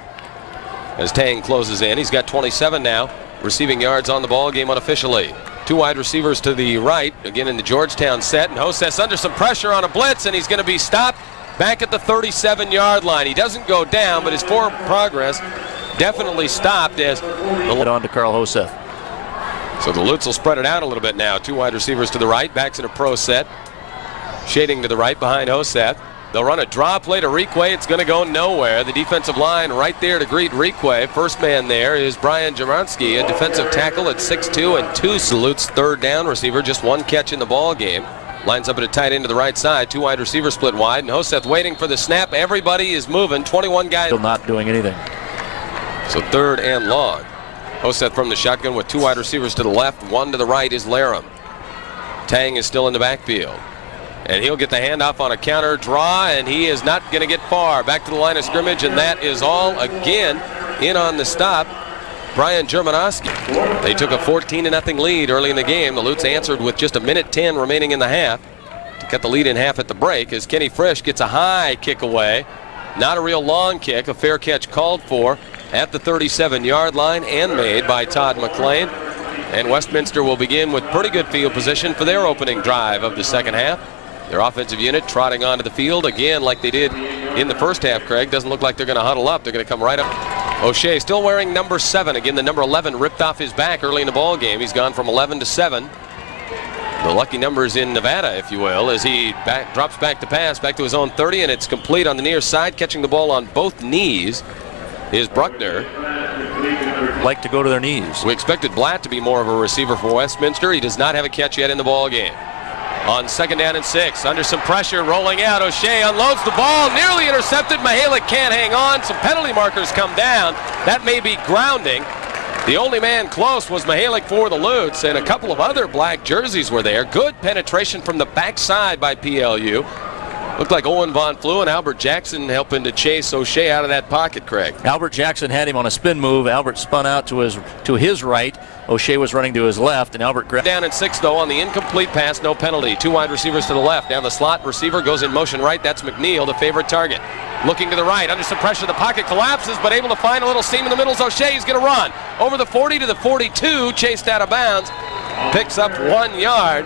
as Tang closes in. He's got 27 now, receiving yards on the ball game unofficially. 2 wide receivers to the right, again in the Georgetown set, and Hosess under some pressure on a blitz, and he's going to be stopped back at the 37-yard line. He doesn't go down, but his forward progress definitely stopped as on to Carl Hoseth. So the Lutes will spread it out a little bit now. 2 wide receivers to the right, backs in a pro set, shading to the right behind Hoseth. They'll run a draw play to Requay. It's going to go nowhere. The defensive line right there to greet Requay. First man there is Brian Jaronski, a defensive tackle at 6'2" and 2 salutes. Third down receiver, just 1 catch in the ball game. Lines up at a tight end to the right side. 2 wide receivers split wide, and Hoseth waiting for the snap. Everybody is moving. 21 guys. Still not doing anything. So third and long. Hoseth from the shotgun with 2 wide receivers to the left. 1 to the right is Laram. Tang is still in the backfield. And he'll get the handoff on a counter draw, and he is not going to get far. Back to the line of scrimmage, and that is all. Again, in on the stop, Brian Germanowski. They took a 14-0 lead early in the game. The Lutes answered with just 1:10 remaining in the half to cut the lead in half at the break as Kenny Frisch gets a high kick away. Not a real long kick, a fair catch called for at the 37-yard line and made by Todd McLean. And Westminster will begin with pretty good field position for their opening drive of the second half. Their offensive unit trotting onto the field again like they did in the first half, Craig. Doesn't look like they're going to huddle up. They're going to come right up. O'Shea still wearing number 7. Again, the number 11 ripped off his back early in the ball game. He's gone from 11 to 7. The lucky numbers in Nevada, if you will, as he drops back to pass, back to his own 30, and it's complete on the near side. Catching the ball on both knees is Bruckner. Like to go to their knees. We expected Blatt to be more of a receiver for Westminster. He does not have a catch yet in the ball game. On 2nd down and 6, under some pressure, rolling out. O'Shea unloads the ball, nearly intercepted. Mihalik can't hang on. Some penalty markers come down. That may be grounding. The only man close was Mihalik for the Lutes, and a couple of other black jerseys were there. Good penetration from the backside by PLU. Looked like Owen Von Flew and Albert Jackson helping to chase O'Shea out of that pocket, Craig. Albert Jackson had him on a spin move. Albert spun out to his right. O'Shea was running to his left, and Albert grabbed. Down and 6, though, on the incomplete pass, no penalty. 2 wide receivers to the left. Down the slot, receiver goes in motion right. That's McNeil, the favorite target. Looking to the right, under some pressure, the pocket collapses, but able to find a little seam in the middle. O'Shea is going to run over the 40 to the 42, chased out of bounds. Picks up 1 yard.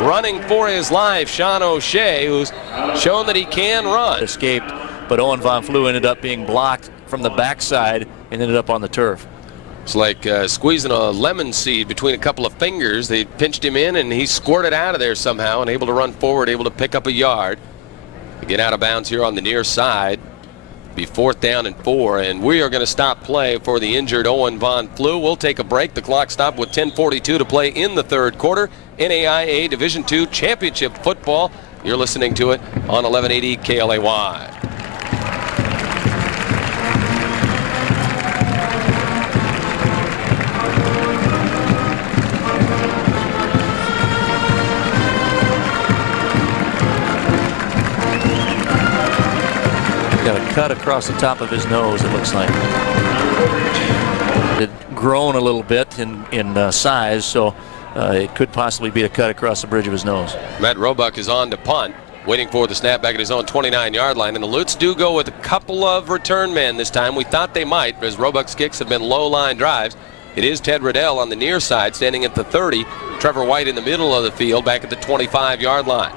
Running for his life, Sean O'Shea, who's shown that he can run. Escaped, but Owen Von Flew ended up being blocked from the backside and ended up on the turf. It's like squeezing a lemon seed between a couple of fingers. They pinched him in, and he squirted out of there somehow and able to run forward, able to pick up a yard. To get out of bounds here on the near side. Be 4th down and 4, and we are going to stop play for the injured Owen Von Flew. We'll take a break. The clock stopped with 10:42 to play in the 3rd quarter. NAIA Division II Championship football. You're listening to it on 1180 KLAY. Got a cut across the top of his nose, it looks like. It had grown a little bit in size, so it could possibly be a cut across the bridge of his nose. Matt Roebuck is on to punt, waiting for the snap back at his own 29-yard line. And the Lutes do go with a couple of return men this time. We thought they might, as Roebuck's kicks have been low-line drives. It is Ted Riddell on the near side, standing at the 30. Trevor White in the middle of the field, back at the 25-yard line.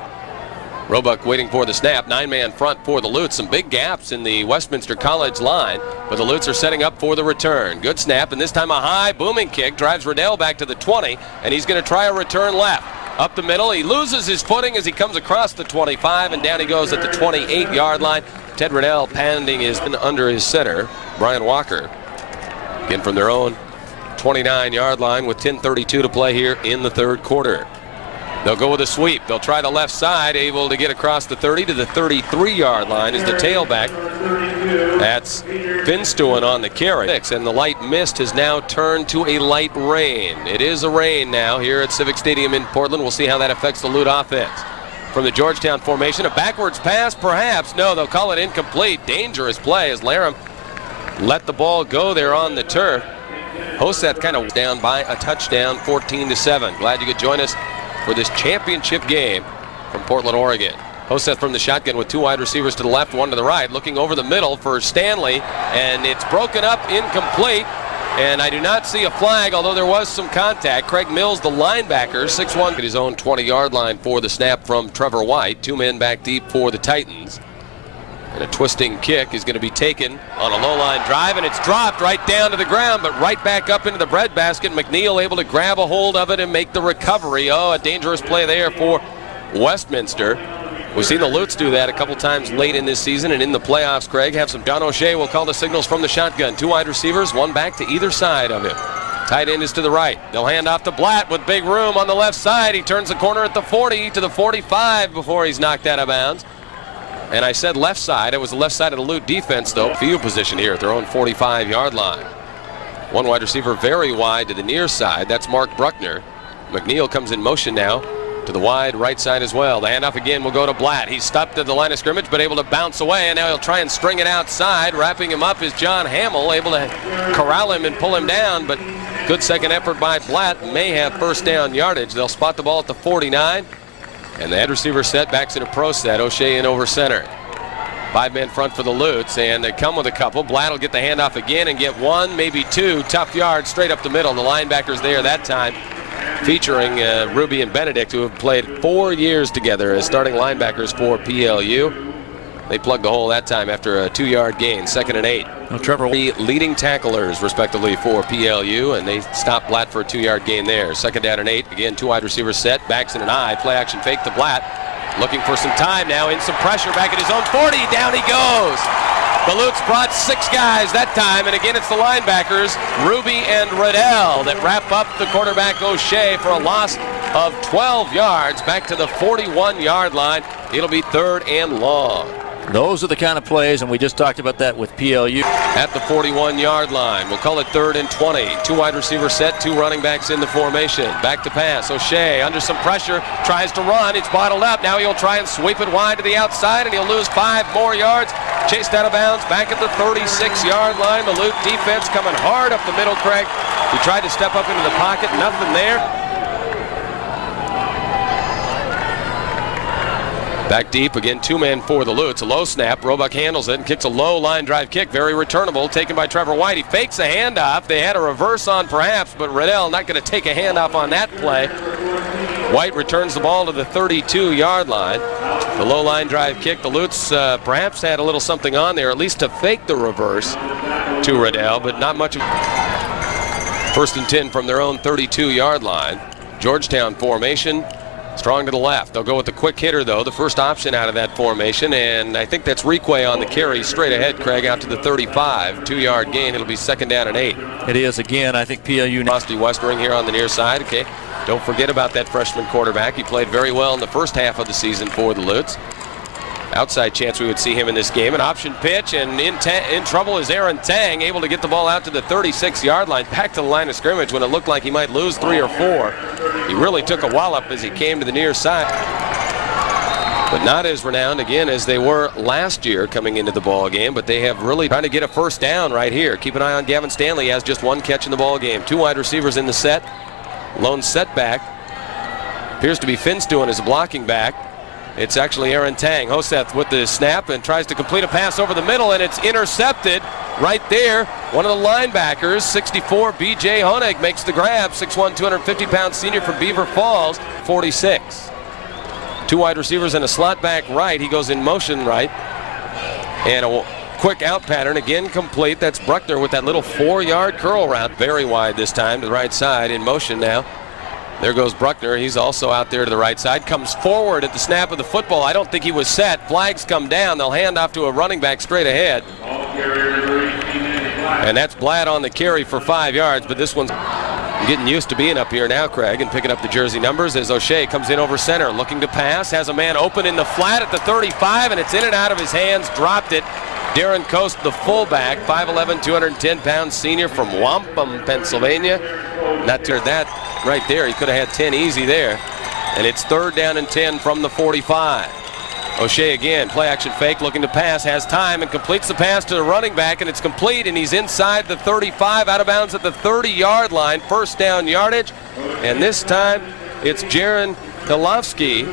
Roebuck waiting for the snap. 9-man front for the Lutes. Some big gaps in the Westminster College line, but the Lutes are setting up for the return. Good snap, and this time a high booming kick drives Riddell back to the 20, and he's going to try a return left. Up the middle, he loses his footing as he comes across the 25, and down he goes at the 28-yard line. Ted Riddell pounding his under his center, Brian Walker. Again from their own 29-yard line with 10:32 to play here in the third quarter. They'll go with a sweep. They'll try the left side, able to get across the 30 to the 33-yard line as the tailback. That's Finstuen on the carry. And the light mist has now turned to a light rain. It is a rain now here at Civic Stadium in Portland. We'll see how that affects the Lute offense. From the Georgetown formation, a backwards pass, perhaps. No, they'll call it incomplete. Dangerous play as Laram let the ball go there on the turf. Hoseth kind of down by a touchdown, 14-7. Glad you could join us for this championship game from Portland, Oregon. Hoseth from the shotgun with two wide receivers to the left, one to the right, looking over the middle for Stanley, and it's broken up, incomplete, and I do not see a flag, although there was some contact. Craig Mills, the linebacker, 6'1", at his own 20-yard line for the snap from Trevor White. Two men back deep for the Titans. And a twisting kick is going to be taken on a low-line drive, and it's dropped right down to the ground, but right back up into the breadbasket. McNeil able to grab a hold of it and make the recovery. Oh, a dangerous play there for Westminster. We've seen the Lutes do that a couple times late in this season and in the playoffs, Craig. Have some. John O'Shea will call the signals from the shotgun. Two wide receivers, one back to either side of him. Tight end is to the right. They'll hand off to Blatt with big room on the left side. He turns the corner at the 40 to the 45 before he's knocked out of bounds. And I said left side. It was the left side of the Lute defense, though. Field position here at their own 45-yard line. One wide receiver very wide to the near side. That's Mark Bruckner. McNeil comes in motion now to the wide right side as well. The handoff again will go to Blatt. He's stopped at the line of scrimmage, but able to bounce away, and now he'll try and string it outside. Wrapping him up is John Hamill, able to corral him and pull him down, but good second effort by Blatt. May have first down yardage. They'll spot the ball at the 49. And the head receiver set backs in a pro set. O'Shea in over center. Five-man front for the Lutes, and they come with a couple. Blatt will get the handoff again and get one, maybe two. Tough yards straight up the middle. The linebackers there that time, featuring Ruby and Benedict, who have played 4 years together as starting linebackers for PLU. They plugged the hole that time after a 2-yard gain, 2nd and 8. Well, Trevor, leading tacklers, respectively, for PLU, and they stopped Blatt for a 2-yard gain there. 2nd down and 8. Again, two wide receivers set. Backs in an eye. Play action fake to Blatt. Looking for some time now. In some pressure back at his own 40. Down he goes. The Lutes brought 6 guys that time, and again it's the linebackers, Ruby and Riddell, that wrap up the quarterback O'Shea for a loss of 12 yards back to the 41-yard line. It'll be 3rd and long. those are the kind of plays, and we just talked about that with PLU. At the 41-yard line, we'll call it 3rd and 20. Two wide receivers set, two running backs in the formation. Back to pass. O'Shea under some pressure, tries to run. It's bottled up. Now he'll try and sweep it wide to the outside, and he'll lose 5 more yards. Chased out of bounds back at the 36-yard line. The Lute defense coming hard up the middle, Craig. He tried to step up into the pocket. Nothing there. Back deep again, 2-man for the Lutes. A low snap. Roebuck handles it and kicks a low line drive kick. Very returnable. Taken by Trevor White. He fakes a handoff. They had a reverse on perhaps, but Riddell not going to take a handoff on that play. White returns the ball to the 32-yard line. The low line drive kick. The Lutes perhaps had a little something on there, at least to fake the reverse to Riddell, but not much. 1st and 10 from their own 32-yard line. Georgetown formation. Strong to the left. They'll go with the quick hitter, though, the first option out of that formation, and I think that's Requay on the carry straight ahead, Craig, out to the 35. 2-yard gain. It'll be 2nd down and 8. It is again. I think PLU. Frosty Westering here on the near side. Okay, don't forget about that freshman quarterback. He played very well in the first half of the season for the Lutes. Outside chance we would see him in this game. An option pitch, and in trouble is Aaron Tang, able to get the ball out to the 36-yard line, back to the line of scrimmage when it looked like he might lose 3 or 4. He really took a wallop as he came to the near side. But not as renowned, again, as they were last year coming into the ball game, but they have really trying to get a first down right here. Keep an eye on Gavin Stanley. He has just 1 catch in the ball game. 2 wide receivers in the set. Lone setback. Appears to be Finstuen as a blocking back. It's actually Aaron Tang. Hoseth with the snap and tries to complete a pass over the middle, and it's intercepted right there. One of the linebackers, 64, B.J. Honig, makes the grab. 6'1", 250-pound senior from Beaver Falls, 46. 2 wide receivers and a slot back right. He goes in motion right. And a quick out pattern, again complete. That's Bruckner with that little 4-yard curl route. Very wide this time to the right side, in motion now. There goes Bruckner. He's also out there to the right side. Comes forward at the snap of the football. I don't think he was set. Flags come down. They'll hand off to a running back straight ahead. And that's Blatt on the carry for 5 yards. But this one's getting used to being up here now, Craig, and picking up the jersey numbers as O'Shea comes in over center, looking to pass. Has a man open in the flat at the 35, and it's in and out of his hands. Dropped it. Darren Coast, the fullback, 5'11", 210-pound senior from Wampum, Pennsylvania. Not too that right there. He could have had 10 easy there. And it's 3rd down and 10 from the 45. O'Shea again, play action fake, looking to pass, has time and completes the pass to the running back, and it's complete, and he's inside the 35, out of bounds at the 30-yard line. 1st down yardage, and this time it's Jaron Hilovsky,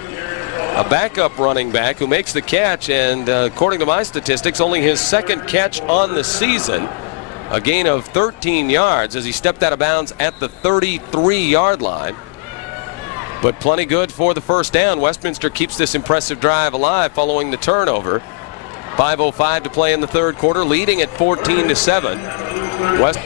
a backup running back, who makes the catch, and according to my statistics, only his 2nd catch on the season. A gain of 13 yards as he stepped out of bounds at the 33-yard line. But plenty good for the 1st down. Westminster keeps this impressive drive alive following the turnover. 5:05 to play in the 3rd quarter, leading at 14-7. West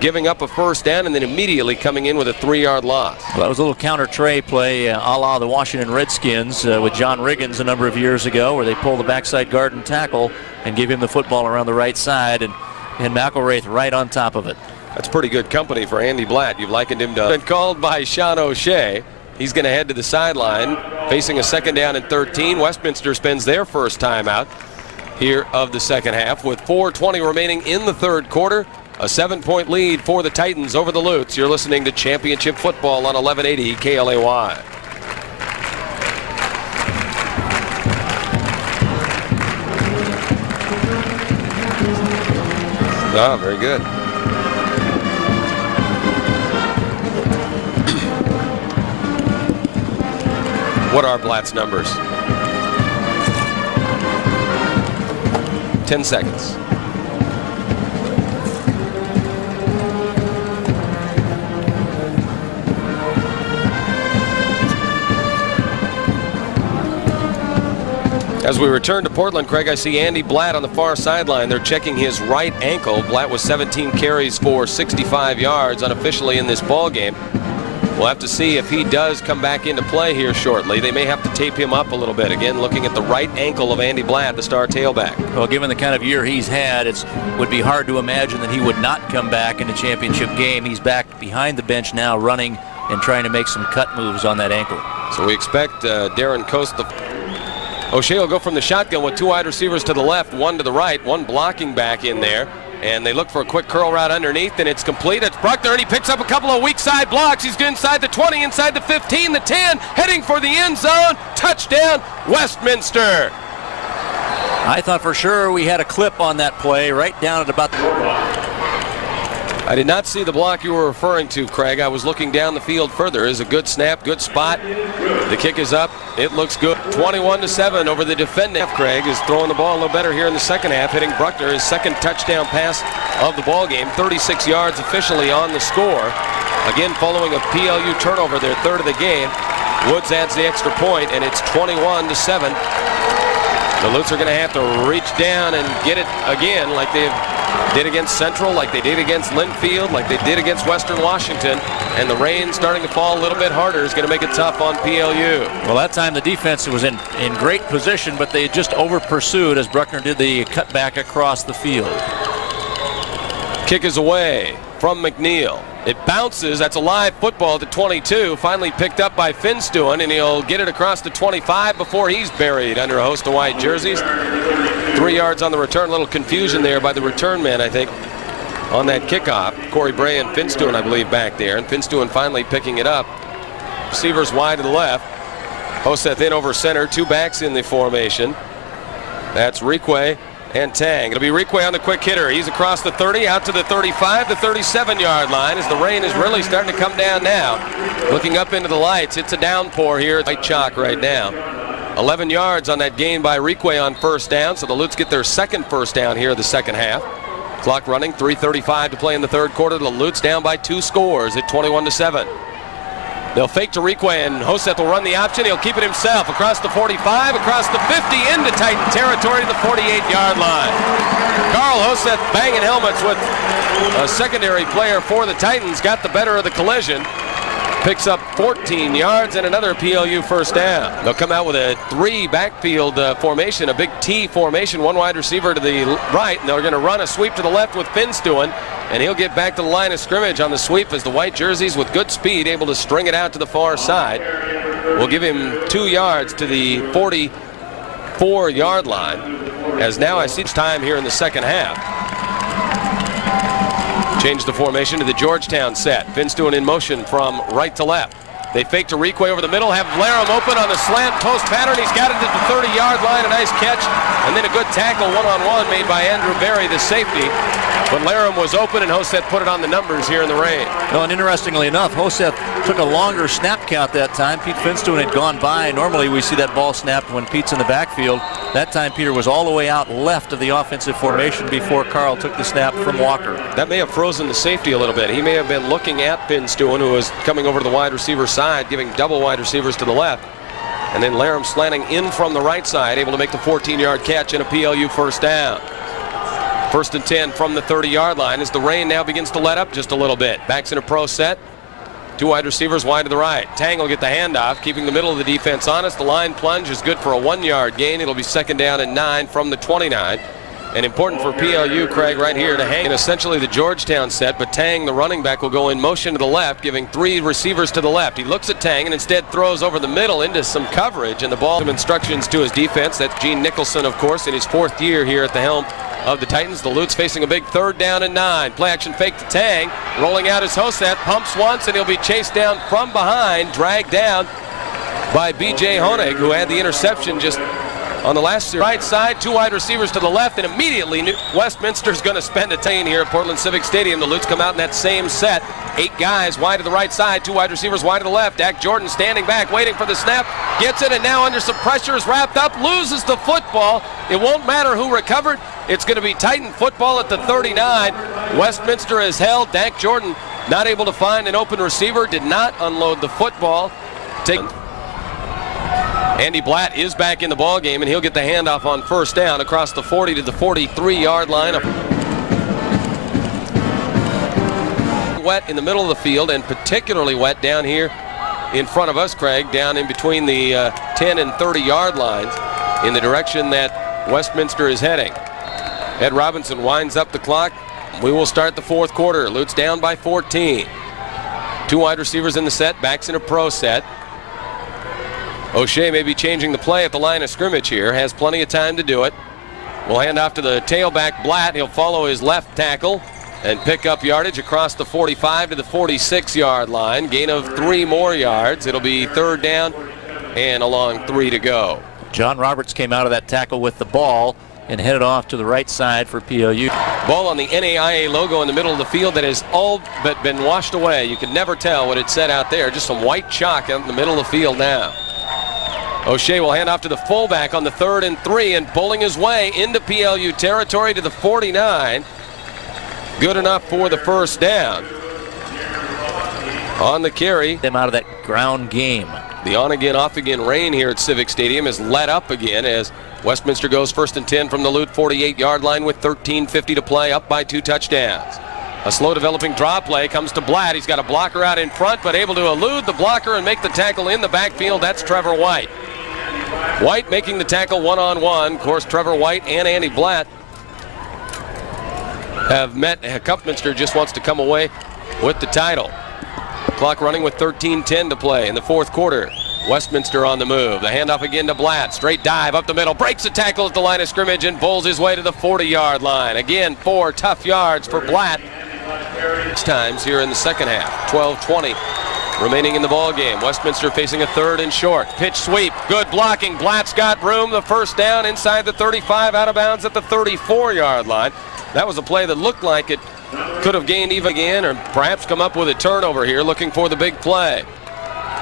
giving up a 1st down and then immediately coming in with a 3-yard loss. Well, that was a little counter tray play a la the Washington Redskins with John Riggins a number of years ago, where they pull the backside guard and tackle and give him the football around the right side, and McElraith right on top of it. That's pretty good company for Andy Blatt. You've likened him to. Been called by Sean O'Shea. He's going to head to the sideline, facing a 2nd down and 13. Westminster spends their 1st timeout here of the 2nd half with 4:20 remaining in the 3rd quarter. A 7-point lead for the Titans over the Lutes. You're listening to Championship Football on 1180 KLAY. Ah, very good. What are Blatt's numbers? 10 seconds. As we return to Portland, Craig, I see Andy Blatt on the far sideline. They're checking his right ankle. Blatt was 17 carries for 65 yards unofficially in this ball game. We'll have to see if he does come back into play here shortly. They may have to tape him up a little bit. Again, looking at the right ankle of Andy Blatt, the star tailback. Well, given the kind of year he's had, it would be hard to imagine that he would not come back in a championship game. He's back behind the bench now, running and trying to make some cut moves on that ankle. So we expect Darren Coast. O'Shea will go from the shotgun with 2 wide receivers to the left, 1 to the right, 1 blocking back in there. And they look for a quick curl route underneath, and it's complete. It's Bruckner, and he picks up a couple of weak side blocks. He's inside the 20, inside the 15, the 10, heading for the end zone. Touchdown, Westminster. I thought for sure we had a clip on that play right down at about I did not see the block you were referring to, Craig. I was looking down the field further. It's a good snap, good spot. The kick is up. It looks good. 21-7 over the defending. Craig is throwing the ball a little better here in the 2nd half, hitting Bruckner, his 2nd touchdown pass of the ball game. 36 yards officially on the score. Again, following a PLU turnover, their 3rd of the game. Woods adds the extra point, and it's 21-7. The Lutes are going to have to reach down and get it again, like they did against Central, like they did against Linfield, like they did against Western Washington. And the rain starting to fall a little bit harder is going to make it tough on PLU. Well, that time the defense was in great position, but they just over-pursued as Bruckner did the cutback across the field. Kick is away from McNeil. It bounces. That's a live football to 22. Finally picked up by Finstuen, and he'll get it across the 25 before he's buried under a host of white jerseys. 3 yards on the return. A little confusion there by the return man, I think, on that kickoff. Corey Bray and Finstuen, I believe, back there. And Finstuen finally picking it up. Receivers wide to the left. Hoseth in over center. 2 backs in the formation. That's Requay and Tang. It'll be Requay on the quick hitter. He's across the 30, out to the 35, the 37-yard line as the rain is really starting to come down now. Looking up into the lights, it's a downpour here. White chalk right now. 11 yards on that gain by Requay on 1st down, so the Lutes get their 2nd 1st down here of the 2nd half. Clock running, 3:35 to play in the 3rd quarter. The Lutes down by 2 scores at 21-7. They'll fake to Requay, and Hoseth will run the option. He'll keep it himself across the 45, across the 50, into Titan territory to the 48-yard line. Carl Hoseth banging helmets with a secondary player for the Titans. Got the better of the collision. Picks up 14 yards and another PLU first down. They'll come out with a 3 backfield formation, a big T formation, 1 wide receiver to the right, and they're going to run a sweep to the left with Finstuen, and he'll get back to the line of scrimmage on the sweep as the white jerseys with good speed able to string it out to the far side. We'll give him 2 yards to the 44-yard line, as now I see time here in the second half. Change the formation to the Georgetown set. Finstuen in motion from right to left. They fake to Requay over the middle, have Laram open on the slant post pattern. He's got it at the 30-yard line, a nice catch, and then a good tackle one-on-one made by Andrew Berry, the safety. But Laram was open, and Hoseth put it on the numbers here in the rain. No, and interestingly enough, Hoseth took a longer snap count that time. Pete Finstuen had gone by. Normally we see that ball snapped when Pete's in the backfield. That time Peter was all the way out left of the offensive formation before Carl took the snap from Walker. That may have frozen the safety a little bit. He may have been looking at Finstuen, who was coming over to the wide receiver side, giving double wide receivers to the left. And then Laram slanting in from the right side, able to make the 14-yard catch and a PLU first down. First and 10 from the 30-yard line as the rain now begins to let up just a little bit. Backs in a pro set. 2 wide receivers wide to the right. Tang will get the handoff, keeping the middle of the defense honest. The line plunge is good for a 1-yard gain. It'll be second down and 9 from the 29. And important for PLU, Craig, right here to hang in essentially the Georgetown set, but Tang, the running back, will go in motion to the left, giving 3 receivers to the left. He looks at Tang and instead throws over the middle into some coverage, and the ball, some instructions to his defense. That's Gene Nicholson, of course, in his 4th year here at the helm of the Titans. The Lutes facing a big 3rd down and 9. Play action fake to Tang. Rolling out his Hoseth. Pumps once, and he'll be chased down from behind, dragged down by B.J. Honig, who had the interception just on the last series. Right side, 2 wide receivers to the left, and immediately Westminster's going to spend a time here at Portland Civic Stadium. The Lutes come out in that same set. 8 guys wide to the right side, 2 wide receivers wide to the left. Dak Jordan standing back, waiting for the snap. Gets it, and now under some pressure is wrapped up, loses the football. It won't matter who recovered. It's going to be Titan football at the 39. Westminster is held. Dak Jordan not able to find an open receiver, did not unload the football. Andy Blatt is back in the ball game, and he'll get the handoff on first down across the 40 to the 43-yard line. Wet in the middle of the field, and particularly wet down here in front of us, Craig, down in between the 10 and 30-yard lines in the direction that Westminster is heading. Ed Robinson winds up the clock. We will start the 4th quarter. Lutes down by 14. 2 wide receivers in the set, backs in a pro set. O'Shea may be changing the play at the line of scrimmage here. Has plenty of time to do it. We'll hand off to the tailback Blatt. He'll follow his left tackle and pick up yardage across the 45 to the 46-yard line. Gain of 3 more yards. It'll be 3rd down and along 3 to go. John Roberts came out of that tackle with the ball and headed off to the right side for PLU. Ball on the NAIA logo in the middle of the field that has all but been washed away. You can never tell what it said out there. Just some white chalk out in the middle of the field now. O'Shea will hand off to the fullback on the 3rd and 3 and pulling his way into PLU territory to the 49. Good enough for the first down. On the carry. Them out of that ground game. The on-again, off-again rain here at Civic Stadium is let up again as Westminster goes 1st and 10 from the Lute 48-yard line with 13:50 to play, up by 2 touchdowns. A slow developing draw play comes to Blatt. He's got a blocker out in front, but able to elude the blocker and make the tackle in the backfield. That's Trevor White. White making the tackle one-on-one. Of course, Trevor White and Andy Blatt have met. Kupminster just wants to come away with the title. Clock running with 13:10 to play in the 4th quarter. Westminster on the move. The handoff again to Blatt. Straight dive up the middle. Breaks the tackle at the line of scrimmage and pulls his way to the 40-yard line. Again, 4 tough yards for Blatt. 6 times here in the second half. 12:20 remaining in the ball game. Westminster facing a 3rd and short. Pitch sweep. Good blocking. Blatt's got room. The first down inside the 35, out of bounds at the 34-yard line. That was a play that looked like it could have gained even again, or perhaps come up with a turnover here, looking for the big play.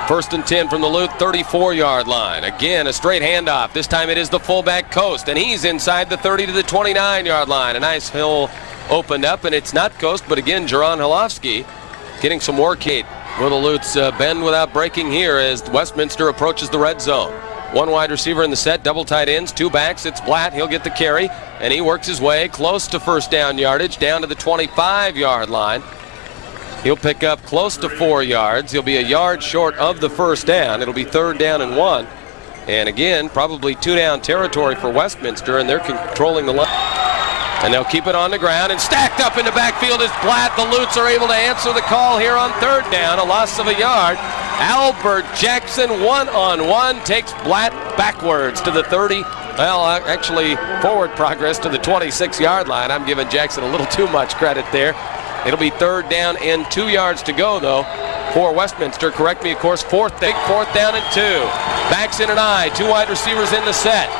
1st and 10 from the Lute 34-yard line. Again, a straight handoff. This time it is the fullback Coast, and he's inside the 30 to the 29-yard line. A nice hill opened up, and it's not Coast, but again, Jaron Hilofsky getting some work. Will the Lutes bend without breaking here as Westminster approaches the red zone. 1 wide receiver in the set, double tight ends, 2 backs. It's Blatt. He'll get the carry, and he works his way close to first down yardage, down to the 25-yard line. He'll pick up close to 4 yards. He'll be a yard short of the first down. It'll be 3rd down and 1. And again, probably 2-down territory for Westminster, and they're controlling the line. And they'll keep it on the ground, and stacked up in the backfield is Blatt. The Lutes are able to answer the call here on 3rd down, a loss of a yard. Albert Jackson, one-on-one, takes Blatt backwards to the 30. Well, actually, forward progress to the 26-yard line. I'm giving Jackson a little too much credit there. It'll be 3rd down and 2 yards to go, though, for Westminster. Correct me, of course, 4th down and 2. Backs in an eye, 2 wide receivers in the set.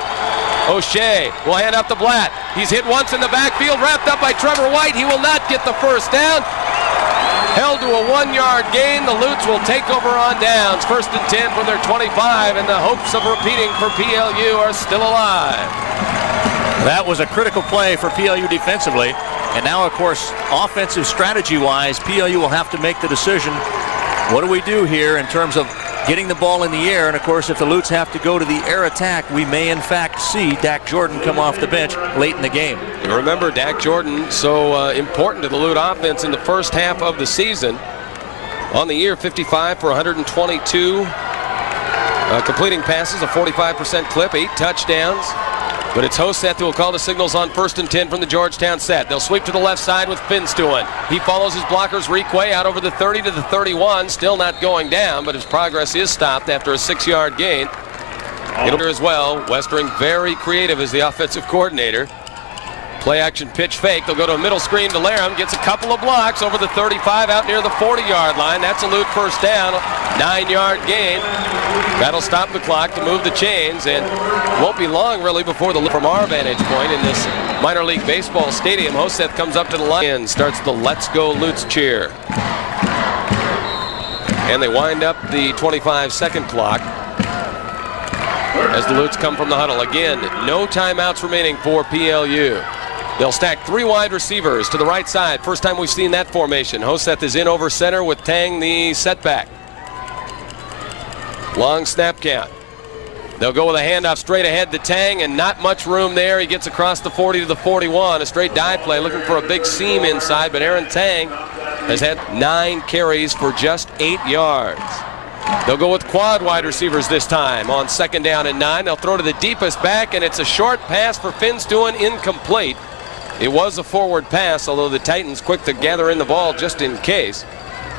O'Shea will hand up to Blatt. He's hit once in the backfield, wrapped up by Trevor White. He will not get the first down. Held to a 1-yard gain. The Lutes will take over on downs. 1st and 10 from their 25, and the hopes of repeating for PLU are still alive. That was a critical play for PLU defensively. And now, of course, offensive strategy-wise, PLU will have to make the decision. What do we do here in terms of getting the ball in the air? And, of course, if the Lutes have to go to the air attack, we may, in fact, see Dak Jordan come off the bench late in the game. Remember, Dak Jordan, so important to the Lute offense in the first half of the season. On the year, 55 for 122. Completing passes, a 45% clip, 8 touchdowns. But it's Hoseth who will call the signals on 1st and 10 from the Georgetown set. They'll sweep to the left side with Finstuen. He follows his blockers Requay out over the 30 to the 31. Still not going down, but his progress is stopped after a 6-yard gain. It'll as well. Westering very creative as the offensive coordinator. Play action pitch fake. They'll go to a middle screen to Laram. Gets a couple of blocks over the 35 out near the 40-yard line. That's a Lute first down. 9-yard gain. That'll stop the clock to move the chains, and won't be long really before from our vantage point in this minor league baseball stadium. Hoseth comes up to the line and starts the Let's Go Lutes cheer. And they wind up the 25-second clock as the Lutes come from the huddle. Again, no timeouts remaining for PLU. They'll stack 3 wide receivers to the right side. First time we've seen that formation. Hoseth is in over center with Tang the setback. Long snap count. They'll go with a handoff straight ahead to Tang, and not much room there. He gets across the 40 to the 41. A straight dive play looking for a big seam inside, but Aaron Tang has had 9 carries for just 8 yards. They'll go with quad wide receivers this time on 2nd down and 9. They'll throw to the deepest back, and it's a short pass for Finstuen, incomplete. It was a forward pass, although the Titans quick to gather in the ball just in case.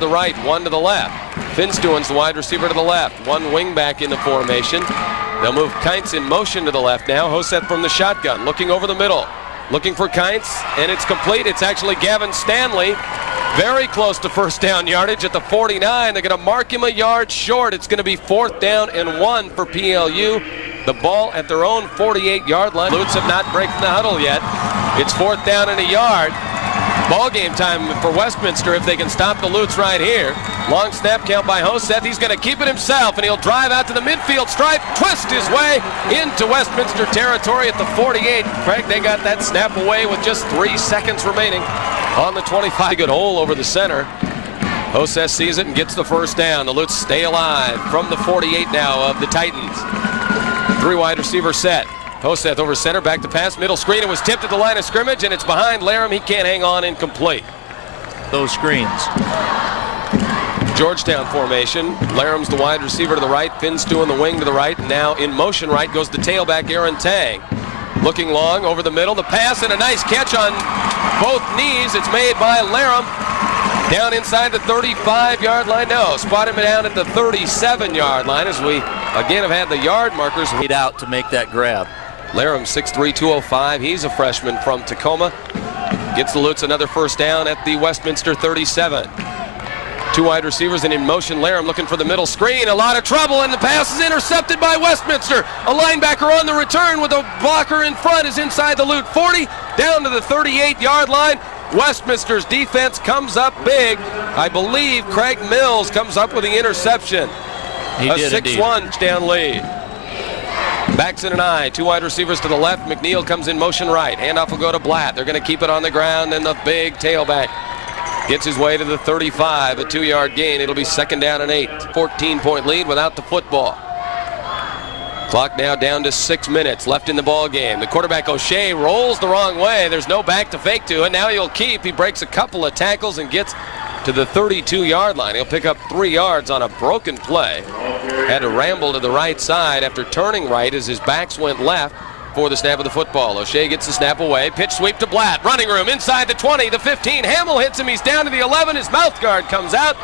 The right, 1 to the left. Finstuen's the wide receiver to the left. 1 wing back in the formation. They'll move Kientz in motion to the left now. Hoseth from the shotgun, looking over the middle. Looking for Kientz, and it's complete. It's actually Gavin Stanley. Very close to first down yardage at the 49. They're going to mark him a yard short. It's going to be 4th down and 1 for PLU. The ball at their own 48-yard line. Lutes have not broken the huddle yet. It's 4th down and a yard. Ball game time for Westminster if they can stop the Lutes right here. Long snap count by Hoseth. He's going to keep it himself, and he'll drive out to the midfield stripe, twist his way into Westminster territory at the 48. Craig, they got that snap away with just 3 seconds remaining on the 25. Good hole over the center. Hoseth sees it and gets the first down. The Lutes stay alive from the 48 now of the Titans. 3 wide receiver set. Hoseth over center, back to pass, middle screen. It was tipped at the line of scrimmage, and it's behind Laram. He can't hang on, incomplete. Those screens. Georgetown formation. Laram's the wide receiver to the right. Finstuen the wing to the right. And now in motion right goes the tailback, Aaron Tang. Looking long over the middle. The pass and a nice catch on both knees. It's made by Laram. Down inside the 35-yard line. No, spot him down at the 37-yard line as we again have had the yard markers lead out to make that grab. Laram 6'3", 205. He's a freshman from Tacoma. Gets the Lutes another first down at the Westminster 37. 2 wide receivers and in motion. Laram looking for the middle screen. A lot of trouble, and the pass is intercepted by Westminster. A linebacker on the return with a blocker in front is inside the Lute 40, down to the 38-yard line. Westminster's defense comes up big. I believe Craig Mills comes up with the interception. He did 6-1 down lead. Backs in an eye. 2 wide receivers to the left. McNeil comes in motion right. Handoff will go to Blatt. They're going to keep it on the ground, and the big tailback gets his way to the 35. A 2-yard gain. It'll be 2nd down and 8. 14-point lead without the football. Clock now down to 6 minutes left in the ball game. The quarterback O'Shea rolls the wrong way. There's no back to fake to, and now he'll keep. He breaks a couple of tackles and gets to the 32-yard line. He'll pick up 3 yards on a broken play. Had to ramble to the right side after turning right as his backs went left for the snap of the football. O'Shea gets the snap away. Pitch sweep to Blatt. Running room inside the 20, the 15. Hamill hits him. He's down to the 11. His mouth guard comes out.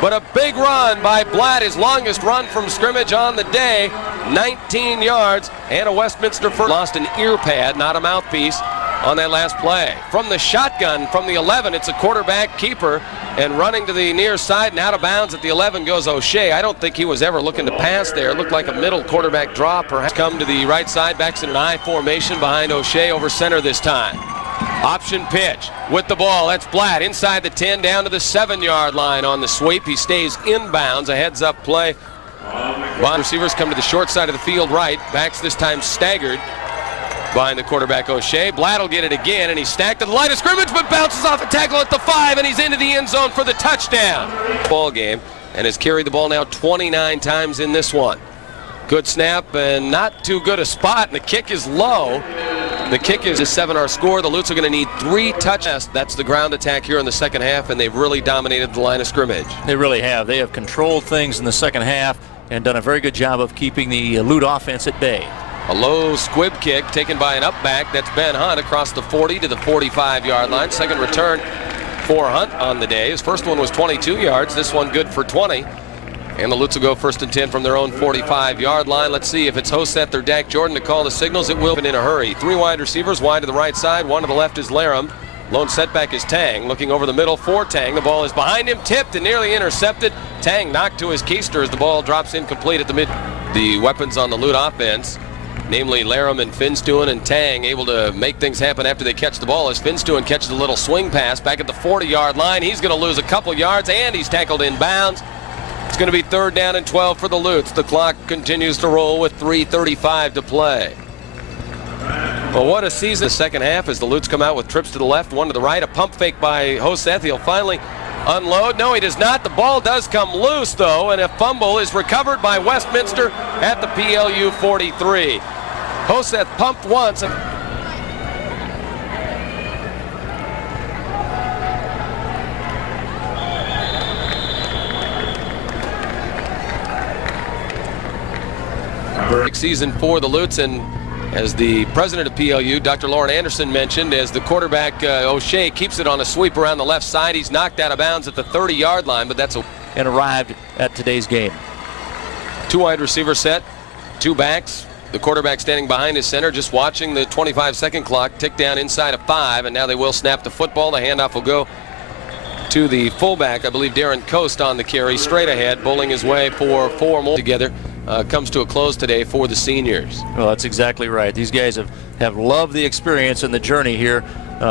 But a big run by Blatt, his longest run from scrimmage on the day, 19 yards, and a Westminster first. Lost an ear pad, not a mouthpiece, on that last play. From the shotgun, from the 11, it's a quarterback keeper, and running to the near side and out of bounds at the 11 goes O'Shea. I don't think he was ever looking to pass there. It looked like a middle quarterback draw, perhaps. Come to the right side, backs in an I formation behind O'Shea over center this time. Option pitch with the ball. That's Blatt inside the 10 down to the 7-yard line on the sweep. He stays inbounds. A heads-up play. Bond receivers come to the short side of the field right. Backs this time staggered behind the quarterback O'Shea. Blatt will get it again, and he's stacked to the line of scrimmage, but bounces off a tackle at the 5, and he's into the end zone for the touchdown. Ball game, and has carried the ball now 29 times in this one. Good snap and not too good a spot, and the kick is low. The kick is a 7-yard score. The Lutes are going to need 3 touchdowns. That's the ground attack here in the second half, and they've really dominated the line of scrimmage. They really have. They have controlled things in the second half and done a very good job of keeping the Lute offense at bay. A low squib kick taken by an up back. That's Ben Hunt across the 40 to the 45-yard line. Second return for Hunt on the day. His first one was 22 yards. This one good for 20. And the Lutes will go 1st and 10 from their own 45-yard line. Let's see if it's Hoseth or Dak Jordan to call the signals. It will be in a hurry. 3 wide receivers, wide to the right side. 1 to the left is Laram. Lone setback is Tang. Looking over the middle for Tang. The ball is behind him, tipped and nearly intercepted. Tang knocked to his keister as the ball drops incomplete at the mid. The weapons on the Lute offense, namely Laram and Finstuen and Tang, able to make things happen after they catch the ball as Finstuen catches a little swing pass back at the 40-yard line. He's going to lose a couple yards, and he's tackled in bounds. It's going to be 3rd down and 12 for the Lutes. The clock continues to roll with 3:35 to play. Well, what a season. The second half as the Lutes come out with trips to the left, 1 to the right. A pump fake by Hoseth. He'll finally unload. No, he does not. The ball does come loose, though, and a fumble is recovered by Westminster at the PLU 43. Hoseth pumped once. Season for the Lutes, and as the president of PLU, Dr. Lauren Anderson, mentioned, as the quarterback O'Shea keeps it on a sweep around the left side, he's knocked out of bounds at the 30-yard line, but that's and arrived at today's game. 2 wide receiver set, 2 backs. The quarterback standing behind his center, just watching the 25-second clock tick down inside of 5, and now they will snap the football. The handoff will go to the fullback, I believe Darren Coast on the carry, straight ahead, bowling his way for 4 more together. Comes to a close today for the seniors. Well, that's exactly right. These guys have loved the experience and the journey here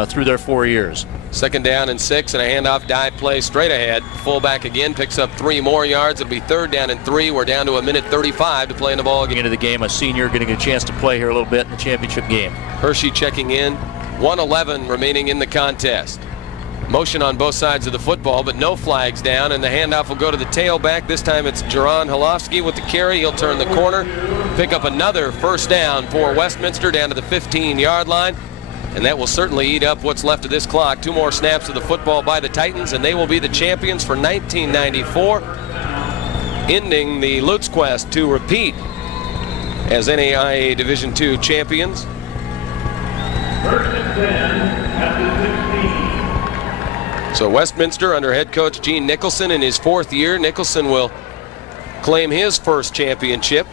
through their 4 years. 2nd down and 6, and a handoff dive play straight ahead. Fullback again picks up 3 more yards. It'll be 3rd down and 3. We're down to 1:35 to play in the ball game. Into the game, a senior getting a chance to play here a little bit in the championship game. Hershey checking in. 1:11 remaining in the contest. Motion on both sides of the football, but no flags down, and the handoff will go to the tailback. This time it's Jaron Halofsky with the carry. He'll turn the corner, pick up another 1st down for Westminster down to the 15-yard line, and that will certainly eat up what's left of this clock. 2 more snaps of the football by the Titans, and they will be the champions for 1994, ending the Lutes quest to repeat as NAIA Division II champions. 1st and 10 at the 16. So Westminster under head coach Gene Nicholson in his 4th year. Nicholson will claim his first championship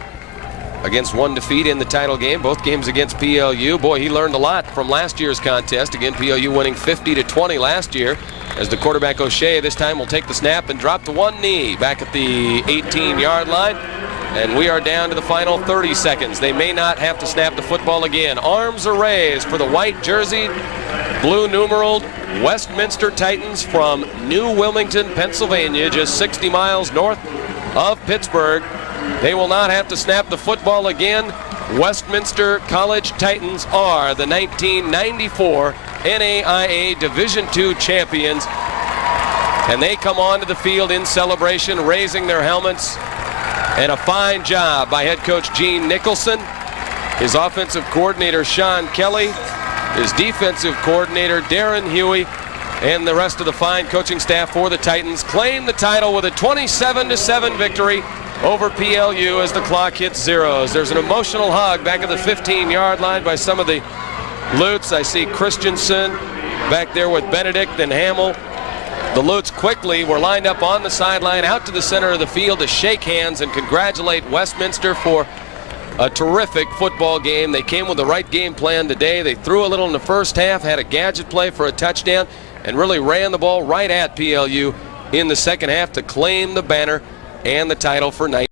against 1 defeat in the title game. Both games against PLU. Boy, he learned a lot from last year's contest. Again, PLU winning 50-20 last year. As the quarterback O'Shea this time will take the snap and drop to 1 knee back at the 18-yard line. And we are down to the final 30 seconds. They may not have to snap the football again. Arms are raised for the white jersey, blue numeraled Westminster Titans from New Wilmington, Pennsylvania, just 60 miles north of Pittsburgh. They will not have to snap the football again. Westminster College Titans are the 1994 NAIA Division II champions. And they come onto the field in celebration, raising their helmets. And a fine job by head coach Gene Nicholson, his offensive coordinator Sean Kelly, his defensive coordinator Darren Huey, and the rest of the fine coaching staff for the Titans claim the title with a 27-7 victory over PLU as the clock hits zeros. There's an emotional hug back at the 15-yard line by some of the Lutes. I see Christensen back there with Benedict and Hamill. The Lutes quickly were lined up on the sideline out to the center of the field to shake hands and congratulate Westminster for a terrific football game. They came with the right game plan today. They threw a little in the first half, had a gadget play for a touchdown, and really ran the ball right at PLU in the second half to claim the banner and the title for night.